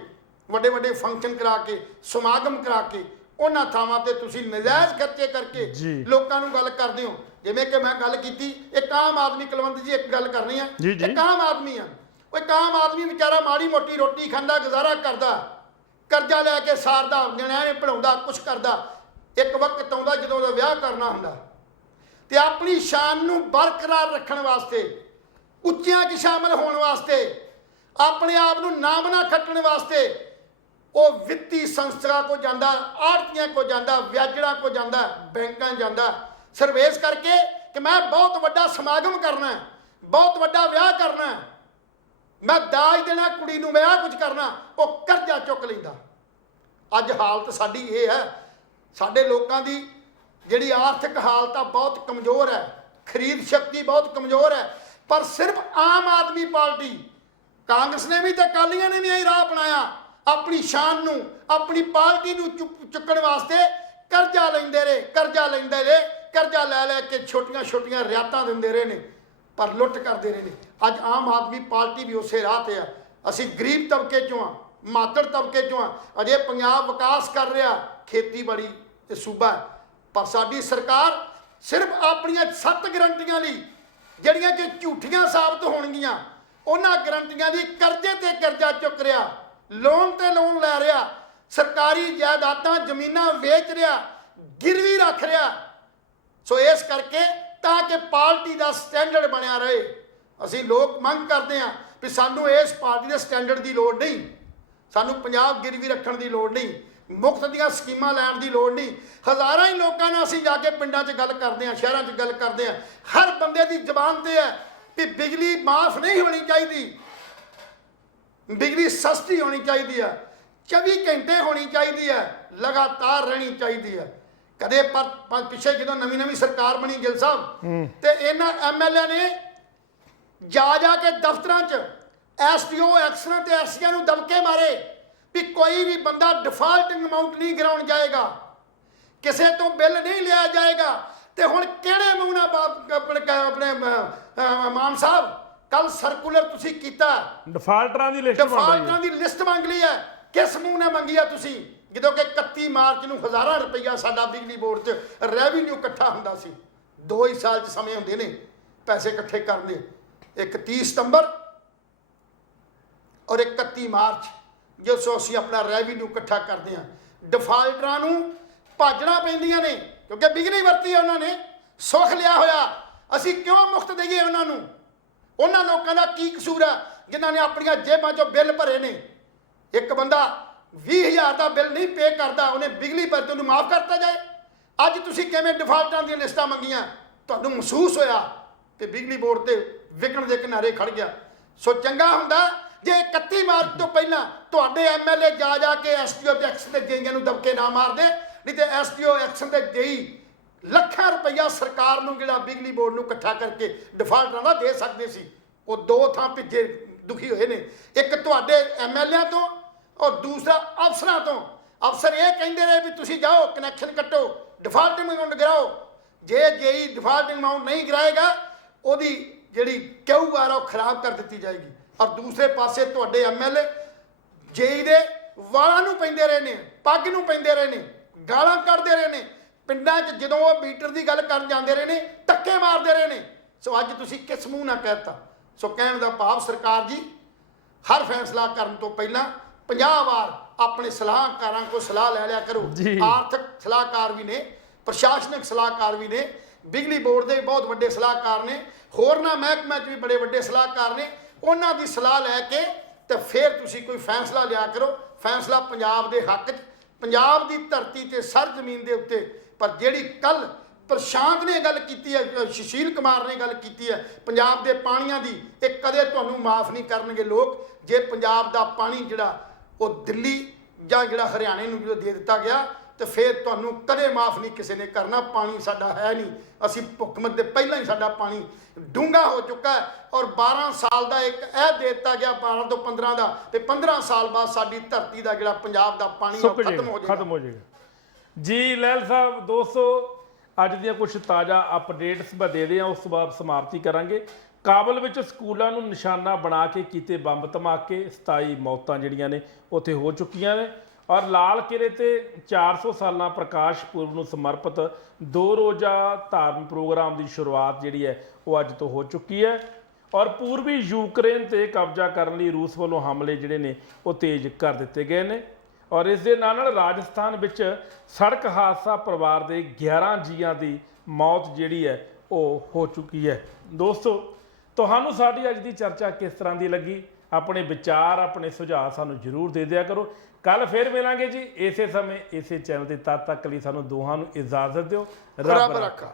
ਵੱਡੇ ਫੰਕਸ਼ਨ ਕਰਾ ਕੇ, ਸਮਾਗਮ ਕਰਾ ਕੇ, ਉਹਨਾਂ ਥਾਵਾਂ ਤੇ ਤੁਸੀਂ ਨਜਾਇਜ਼ ਖਰਚੇ ਕਰਕੇ ਜੀ। ਲੋਕਾਂ ਨੂੰ ਗੱਲ ਕਰਦੇ ਹੋ। ਜਿਵੇਂ ਕਿ ਮੈਂ ਗੱਲ ਕੀਤੀ, ਇੱਕ ਆਮ ਆਦਮੀ, ਕੁਲਵੰਤ ਜੀ ਇੱਕ ਗੱਲ ਕਰਨੀ ਆ, ਜੀ, ਜੀ। ਇੱਕ ਆਮ ਆਦਮੀ ਆ, ਉਹ ਇੱਕ ਆਮ ਆਦਮੀ ਵਿਚਾਰਾ ਮਾੜੀ ਮੋਟੀ ਰੋਟੀ ਖਾਂਦਾ, ਗੁਜ਼ਾਰਾ ਕਰਦਾ, ਕਰਜ਼ਾ ਲੈ ਕੇ ਸਾਰਦਾ, ਨਿਆਣੇ ਪੜਾਉਂਦਾ, ਕੁਛ ਕਰਦਾ। ਇੱਕ ਵਕਤ ਆਉਂਦਾ ਜਦੋਂ ਉਹਦਾ ਵਿਆਹ ਕਰਨਾ ਹੁੰਦਾ ਤੇ ਆਪਣੀ ਸ਼ਾਨ ਨੂੰ ਬਰਕਰਾਰ ਰੱਖਣ ਵਾਸਤੇ, ਉੱਚਿਆਂ 'ਚ ਸ਼ਾਮਲ ਹੋਣ ਵਾਸਤੇ, ਆਪਣੇ ਆਪ ਨੂੰ ਨਾਮਣਾ ਖੱਟਣ ਵਾਸਤੇ ਉਹ ਵਿੱਤੀ ਸੰਸਥਾ ਕੋ ਜਾਂਦਾ, ਆੜਤੀਆਂ ਕੋ ਜਾਂਦਾ, ਵਿਆਜੜਾਂ ਕੋ ਜਾਂਦਾ, ਬੈਂਕਾਂ ਜਾਂਦਾ, ਸਰਵੇਸ ਕਰਕੇ ਕਿ ਮੈਂ ਬਹੁਤ ਵੱਡਾ ਸਮਾਗਮ ਕਰਨਾ, ਬਹੁਤ ਵੱਡਾ ਵਿਆਹ ਕਰਨਾ, ਮੈਂ ਦਾਜ ਦੇਣਾ ਕੁੜੀ ਨੂੰ, ਮੈਂ ਆਹ ਕੁਝ ਕਰਨਾ, ਉਹ ਕਰਜ਼ਾ ਚੁੱਕ ਲੈਂਦਾ। ਅੱਜ ਹਾਲਤ ਸਾਡੀ ਇਹ ਹੈ, ਸਾਡੇ ਲੋਕਾਂ ਦੀ ਜਿਹੜੀ ਆਰਥਿਕ ਹਾਲਤ ਆ ਬਹੁਤ ਕਮਜ਼ੋਰ ਹੈ, ਖਰੀਦ ਸ਼ਕਤੀ ਬਹੁਤ ਕਮਜ਼ੋਰ ਹੈ। ਪਰ ਸਿਰਫ ਆਮ ਆਦਮੀ ਪਾਰਟੀ, ਕਾਂਗਰਸ ਨੇ ਵੀ ਤੇ ਅਕਾਲੀਆਂ ਨੇ ਵੀ ਇਹ ਰਾਹ ਅਪਣਾਇਆ, ਆਪਣੀ ਸ਼ਾਨ ਨੂੰ, ਆਪਣੀ ਪਾਰਟੀ ਨੂੰ ਚੁੱਕਣ ਵਾਸਤੇ ਕਰਜ਼ਾ ਲੈਂਦੇ ਰਹੇ, ਕਰਜ਼ਾ ਲੈਂਦੇ ਰਹੇ, ਕਰਜ਼ਾ ਲੈ ਲੈ ਕੇ ਛੋਟੀਆਂ ਛੋਟੀਆਂ ਰਿਆਤਾਂ ਦਿੰਦੇ ਰਹੇ ਨੇ, ਪਰ ਲੁੱਟ ਕਰਦੇ ਰਹੇ ਨੇ। ਅੱਜ ਆਮ ਆਦਮੀ ਪਾਰਟੀ ਵੀ ਉਸੇ ਰਾਹ ਤੇ ਆ। ਅਸੀਂ ਗਰੀਬ ਤਬਕੇ ਚੋਂ ਆ, ਮਾਤੜ ਤਬਕੇ ਚੋਂ ਆ। ਅਜੇ ਪੰਜਾਬ ਵਿਕਾਸ ਕਰ ਰਿਹਾ, ਖੇਤੀਬਾੜੀ ਤੇ ਸੂਬਾ ਹੈ, ਪਰ ਸਾਡੀ ਸਰਕਾਰ ਸਿਰਫ ਆਪਣੀਆਂ 7 ਗਰੰਟੀਆਂ ਲਈ, ਜਿਹੜੀਆਂ ਕਿ ਝੂਠੀਆਂ ਸਾਬਤ ਹੋਣਗੀਆਂ, ਉਹਨਾਂ ਗਰੰਟੀਆਂ ਦੀ ਕਰਜ਼ੇ ਤੇ ਕਰਜ਼ਾ ਚੁੱਕ ਰਿਹਾ, ਲੋਨ ਤੇ ਲੋਨ ਲੈ ਰਿਹਾ, ਸਰਕਾਰੀ ਜਾਇਦਾਦਾਂ ਜ਼ਮੀਨਾਂ ਵੇਚ ਰਿਹਾ, ਗਿਰਵੀ ਰੱਖ ਰਿਹਾ। ਸੋ ਇਸ ਕਰਕੇ ਤਾਂ ਕਿ ਪਾਰਟੀ ਦਾ ਸਟੈਂਡਰਡ ਬਣਿਆ ਰਹੇ। ਅਸੀਂ ਲੋਕ ਮੰਗ ਕਰਦੇ ਹਾਂ ਵੀ ਸਾਨੂੰ ਇਸ ਪਾਰਟੀ ਦੇ ਸਟੈਂਡਰਡ ਦੀ ਲੋੜ ਨਹੀਂ, ਸਾਨੂੰ ਪੰਜਾਬ ਗਿਰਵੀ ਰੱਖਣ ਦੀ ਲੋੜ ਨਹੀਂ, ਮੁਫਤ ਦੀਆਂ ਸਕੀਮਾਂ ਲੈਣ ਦੀ ਲੋੜ ਨਹੀਂ। ਹਜ਼ਾਰਾਂ ਹੀ ਲੋਕਾਂ ਨਾਲ ਅਸੀਂ ਜਾ ਕੇ ਪਿੰਡਾਂ 'ਚ ਗੱਲ ਕਰਦੇ ਹਾਂ, ਸ਼ਹਿਰਾਂ 'ਚ ਗੱਲ ਕਰਦੇ ਹਾਂ। ਹਰ ਬੰਦੇ ਦੀ ਜ਼ੁਬਾਨ ਤੇ ਹੈ ਵੀ ਬਿਜਲੀ ਮਾਫ ਨਹੀਂ ਹੋਣੀ ਚਾਹੀਦੀ, ਬਿਜਲੀ ਸਸਤੀ ਹੋਣੀ ਚਾਹੀਦੀ ਹੈ, 24 ਘੰਟੇ ਹੋਣੀ ਚਾਹੀਦੀ ਹੈ, ਲਗਾਤਾਰ ਰਹਿਣੀ ਚਾਹੀਦੀ ਹੈ। ਕਦੇ ਪਰ ਪਿੱਛੇ ਜਦੋਂ ਨਵੀਂ ਸਰਕਾਰ ਬਣੀ ਗਿੱਲ ਸਾਹਿਬ, ਤੇ ਇਹਨਾਂ ਐਮਐਲਏ ਨੇ ਜਾ ਕੇ ਦਫ਼ਤਰਾਂ 'ਚ ਐਸਡੀਓ, ਐਕਸਰਾਂ ਤੇ ਐਸਸੀਆਂ ਨੂੰ ਦਬਕੇ ਮਾਰੇ ਵੀ ਕੋਈ ਵੀ ਬੰਦਾ ਡਿਫਾਲਟਿੰਗ ਅਮਾਉਂਟ ਨਹੀਂ ਗਿਰਾਉਣ ਜਾਏਗਾ, ਕਿਸੇ ਤੋਂ ਬਿੱਲ ਨਹੀਂ ਲਿਆ ਜਾਏਗਾ। ਤੇ ਹੁਣ ਕਿਹੜੇ ਮੂੰਹ ਨਾਲ ਆਪਣੇ ਮਾਨ ਸਾਹਿਬ ਕੱਲ ਸਰਕੂਲਰ ਤੁਸੀਂ ਕੀਤਾ, ਡਿਫਾਲਟਰਾਂ ਦੀ ਲਿਸਟ ਮੰਗ ਲਈ ਹੈ, ਕਿਸ ਮੂੰਹ ਨੇ ਮੰਗੀ ਆ ਤੁਸੀਂ? ਜਦੋਂ ਕਿ 31 ਮਾਰਚ ਨੂੰ ਹਜ਼ਾਰਾਂ ਰੁਪਈਆ ਸਾਡਾ ਬਿਜਲੀ ਬੋਰਡ 'ਚ ਰੈਵਨਿਊ ਇਕੱਠਾ ਹੁੰਦਾ ਸੀ। 2 ਹੀ ਸਾਲ 'ਚ ਸਮੇਂ ਹੁੰਦੇ ਨੇ ਪੈਸੇ ਇਕੱਠੇ ਕਰਨ ਦੇ, ਇੱਕ 30 ਸਤੰਬਰ ਔਰ 31 ਮਾਰਚ, ਜੋ ਸੋ ਅਸੀਂ ਆਪਣਾ ਰੈਵਨਿਊ ਇਕੱਠਾ ਕਰਦੇ ਹਾਂ। ਡਿਫਾਲਟਰਾਂ ਨੂੰ ਭਾਜਣਾ ਪੈਂਦੀਆਂ ਨੇ ਕਿਉਂਕਿ ਬਿਜਲੀ ਵਰਤੀ ਹੈ ਉਹਨਾਂ ਨੇ, ਸੁੱਖ ਲਿਆ ਹੋਇਆ, ਅਸੀਂ ਕਿਉਂ ਮੁਫਤ ਦੇਈਏ ਉਹਨਾਂ ਨੂੰ? ਉਹਨਾਂ ਲੋਕਾਂ ਦਾ ਕੀ ਕਸੂਰ ਹੈ ਜਿਨ੍ਹਾਂ ਨੇ ਆਪਣੀਆਂ ਜੇਬਾਂ 'ਚੋਂ ਬਿੱਲ ਭਰੇ ਨੇ? ਇੱਕ ਬੰਦਾ 20,000 ਦਾ ਬਿੱਲ ਨਹੀਂ ਪੇ ਕਰਦਾ, ਉਹਨੇ ਬਿਜਲੀ ਪਰ ਉਹਨੂੰ ਮਾਫ ਕਰਤਾ ਜਾਏ। ਅੱਜ ਤੁਸੀਂ ਕਿਵੇਂ ਡਿਫਾਲਟਾਂ ਦੀਆਂ ਲਿਸਟਾਂ ਮੰਗੀਆਂ? ਤੁਹਾਨੂੰ ਮਹਿਸੂਸ ਹੋਇਆ ਕਿ ਬਿਜਲੀ ਬੋਰਡ ਤੇ ਵਿਕਣ ਦੇ ਕਿਨਾਰੇ ਖੜ ਗਿਆ। ਸੋ ਚੰਗਾ ਹੁੰਦਾ ਜੇ 31 ਮਾਰਚ ਤੋਂ ਪਹਿਲਾਂ ਤੁਹਾਡੇ ਐਮਐਲਏ ਜਾ ਕੇ ਐਸਡੀਓ ਤੇ ਐਕਸ਼ਨ ਦੇ ਜੇਈਆਂ ਨੂੰ ਦਬਕੇ ਨਾ ਮਾਰਦੇ, ਨਹੀਂ ਤੇ ਐਸਡੀਓ ਐਕਸ਼ਨ ਦੇ ਜੇਈ ਲੱਖਾਂ ਰੁਪਈਆ ਸਰਕਾਰ ਨੂੰ ਜਿਹੜਾ ਬਿਜਲੀ ਬੋਰਡ ਨੂੰ ਇਕੱਠਾ ਕਰਕੇ ਡਿਫਾਲਟਰਾਂ ਦਾ ਦੇ ਸਕਦੇ ਸੀ। ਉਹ 2 ਥਾਂ ਭਿੱਜੇ ਦੁਖੀ ਹੋਏ ਨੇ, ਇੱਕ ਤੁਹਾਡੇ ਐਮਐਲਏ ਤੋਂ ਔਰ ਦੂਸਰਾ ਅਫਸਰਾਂ ਤੋਂ। ਅਫਸਰ ਇਹ ਕਹਿੰਦੇ ਰਹੇ ਵੀ ਤੁਸੀਂ ਜਾਓ ਕਨੈਕਸ਼ਨ ਕੱਟੋ, ਡਿਫਾਲਟਿੰਗ ਅਮਾਊਂਟ ਗਿਰਾਓ। ਜੇ ਜੇਈ ਡਿਫਾਲਟਿੰਗ ਅਮਾਊਂਟ ਨਹੀਂ ਗਿਰਾਏਗਾ, ਉਹਦੀ ਜਿਹੜੀ ਕਿਊਆਰ ਉਹ ਖਰਾਬ ਕਰ ਦਿੱਤੀ ਜਾਏਗੀ। ਔਰ ਦੂਸਰੇ ਪਾਸੇ ਤੁਹਾਡੇ ਐਮਐਲਏ ਜੇਈ ਦੇ ਵਾਲਾਂ ਨੂੰ ਪੈਂਦੇ ਰਹੇ ਨੇ, ਪੱਗ ਨੂੰ ਪੈਂਦੇ ਰਹੇ ਨੇ, ਗਾਲਾਂ ਕੱਢਦੇ ਰਹੇ ਨੇ। ਪਿੰਡਾਂ 'ਚ ਜਦੋਂ ਉਹ ਮੀਟਰ ਦੀ ਗੱਲ ਕਰਨ ਜਾਂਦੇ ਰਹੇ ਨੇ, ਧੱਕੇ ਮਾਰਦੇ ਰਹੇ ਨੇ। ਸੋ ਅੱਜ ਤੁਸੀਂ ਕਿਸ ਮੂੰਹ ਨਾਲ ਕਹਿਤਾ? ਸੋ ਕਹਿਣ ਦਾ ਭਾਵ, ਸਰਕਾਰ ਜੀ ਹਰ ਫੈਸਲਾ ਕਰਨ ਤੋਂ ਪਹਿਲਾਂ 50 ਵਾਰ ਆਪਣੇ ਸਲਾਹਕਾਰਾਂ ਕੋਲ ਸਲਾਹ ਲੈ ਲਿਆ ਕਰੋ। ਆਰਥਿਕ ਸਲਾਹਕਾਰ ਵੀ ਨੇ, ਪ੍ਰਸ਼ਾਸਨਿਕ ਸਲਾਹਕਾਰ ਵੀ ਨੇ, ਬਿਜਲੀ ਬੋਰਡ ਦੇ ਬਹੁਤ ਵੱਡੇ ਸਲਾਹਕਾਰ ਨੇ, ਹੋਰਨਾਂ ਮਹਿਕਮਿਆਂ 'ਚ ਵੀ ਬੜੇ ਵੱਡੇ ਸਲਾਹਕਾਰ ਨੇ। ਉਹਨਾਂ ਦੀ ਸਲਾਹ ਲੈ ਕੇ ਤੇ ਫਿਰ ਤੁਸੀਂ ਕੋਈ ਫੈਸਲਾ ਲਿਆ ਕਰੋ। ਫੈਸਲਾ ਪੰਜਾਬ ਦੇ ਹੱਕ 'ਚ, ਪੰਜਾਬ ਦੀ ਧਰਤੀ ਤੇ ਸਰ ਜ਼ਮੀਨ ਦੇ ਉੱਤੇ। ਪਰ ਜਿਹੜੀ ਕੱਲ ਪ੍ਰਸ਼ਾਂਤ ਨੇ ਗੱਲ ਕੀਤੀ ਹੈ, ਸੁਸ਼ੀਲ ਕੁਮਾਰ ਨੇ ਗੱਲ ਕੀਤੀ ਹੈ ਪੰਜਾਬ ਦੇ ਪਾਣੀਆਂ ਦੀ, ਇਹ ਕਦੇ ਤੁਹਾਨੂੰ ਮਾਫ ਨਹੀਂ ਕਰਨਗੇ ਲੋਕ। ਜੇ ਪੰਜਾਬ ਦਾ ਪਾਣੀ ਜਿਹੜਾ ਉਹ ਦਿੱਲੀ ਜਾਂ ਜਿਹੜਾ ਹਰਿਆਣੇ ਨੂੰ ਦੇ ਦਿੱਤਾ ਗਿਆ, ਤੇ ਫਿਰ ਤੁਹਾਨੂੰ ਕਦੇ ਮਾਫ ਨਹੀਂ ਕਿਸੇ ਨੇ ਕਰਨਾ। ਪਾਣੀ ਸਾਡਾ ਹੈ ਨਹੀਂ, ਅਸੀਂ ਭੁੱਖਮਤ ਦੇ ਪਹਿਲਾਂ ਹੀ ਸਾਡਾ ਪਾਣੀ ਡੂੰਘਾ ਹੋ ਚੁੱਕਾ ਹੈ। ਔਰ 12 ਸਾਲ ਦਾ ਇੱਕ ਇਹ ਦੇ ਦਿੱਤਾ ਗਿਆ, 12 ਤੋਂ 15 ਦਾ, ਤੇ 15 ਸਾਲ ਬਾਅਦ ਸਾਡੀ ਧਰਤੀ ਦਾ ਜਿਹੜਾ ਪੰਜਾਬ ਦਾ ਪਾਣੀ ਉਹ ਖਤਮ ਹੋ ਜਾਏਗਾ। ਜੀ ਲਹਿਲ ਸਾਹਿਬ, ਦੋਸਤੋ ਅੱਜ ਦੀਆਂ ਕੁਝ ਤਾਜ਼ਾ ਅਪਡੇਟਸ ਮੈਂ ਦੇ ਦਿਆਂ, ਉਸ ਤੋਂ ਬਾਅਦ ਸਮਾਪਤੀ ਕਰਾਂਗੇ। ਕਾਬਲ ਵਿੱਚ ਸਕੂਲਾਂ ਨੂੰ ਨਿਸ਼ਾਨਾ ਬਣਾ ਕੇ ਕੀਤੇ ਬੰਬ ਧਮਾਕੇ, 27 ਮੌਤਾਂ ਜਿਹੜੀਆਂ ਨੇ ਉੱਥੇ ਹੋ ਚੁੱਕੀਆਂ ਨੇ। ਔਰ ਲਾਲ ਕਿਲੇ ਤੇ 400 ਸਾਲਾਂ ਪ੍ਰਕਾਸ਼ ਪੁਰਬ ਨੂੰ ਸਮਰਪਿਤ 2 ਰੋਜ਼ਾ ਧਾਰਮਿਕ ਪ੍ਰੋਗਰਾਮ ਦੀ ਸ਼ੁਰੂਆਤ ਜਿਹੜੀ ਹੈ ਉਹ ਅੱਜ ਤੋਂ ਹੋ ਚੁੱਕੀ ਹੈ। ਔਰ ਪੂਰਬੀ ਯੂਕਰੇਨ ਤੇ ਕਬਜ਼ਾ ਕਰਨ ਲਈ ਰੂਸ ਵੱਲੋਂ ਹਮਲੇ ਜਿਹੜੇ ਨੇ ਉਹ ਤੇਜ਼ ਕਰ ਦਿੱਤੇ ਗਏ ਨੇ। ਔਰ ਇਸ ਦੇ ਨਾਲ ਰਾਜਸਥਾਨ ਵਿੱਚ ਸੜਕ ਹਾਦਸਾ ਪਰਿਵਾਰ ਦੇ 11 ਜੀਆਂ ਦੀ ਮੌਤ ਜਿਹੜੀ ਹੈ ਉਹ ਹੋ ਚੁੱਕੀ ਹੈ। ਦੋਸਤੋ, ਤੁਹਾਨੂੰ ਸਾਡੀ ਅੱਜ ਦੀ ਚਰਚਾ ਕਿਸ ਤਰ੍ਹਾਂ ਦੀ ਲੱਗੀ? ਆਪਣੇ ਵਿਚਾਰ, ਆਪਣੇ ਸੁਝਾਅ ਸਾਨੂੰ ਜ਼ਰੂਰ ਦੇ ਦਿਆ ਕਰੋ। ਕੱਲ ਫਿਰ ਮਿਲਾਂਗੇ ਜੀ ਇਸੇ ਸਮੇਂ ਇਸੇ ਚੈਨਲ ਤੇ। ਤਦ ਤੱਕ ਲਈ ਸਾਨੂੰ ਦੋਹਾਂ ਨੂੰ ਇਜਾਜ਼ਤ ਦਿਓ। ਰੱਬ ਰਾਖਾ।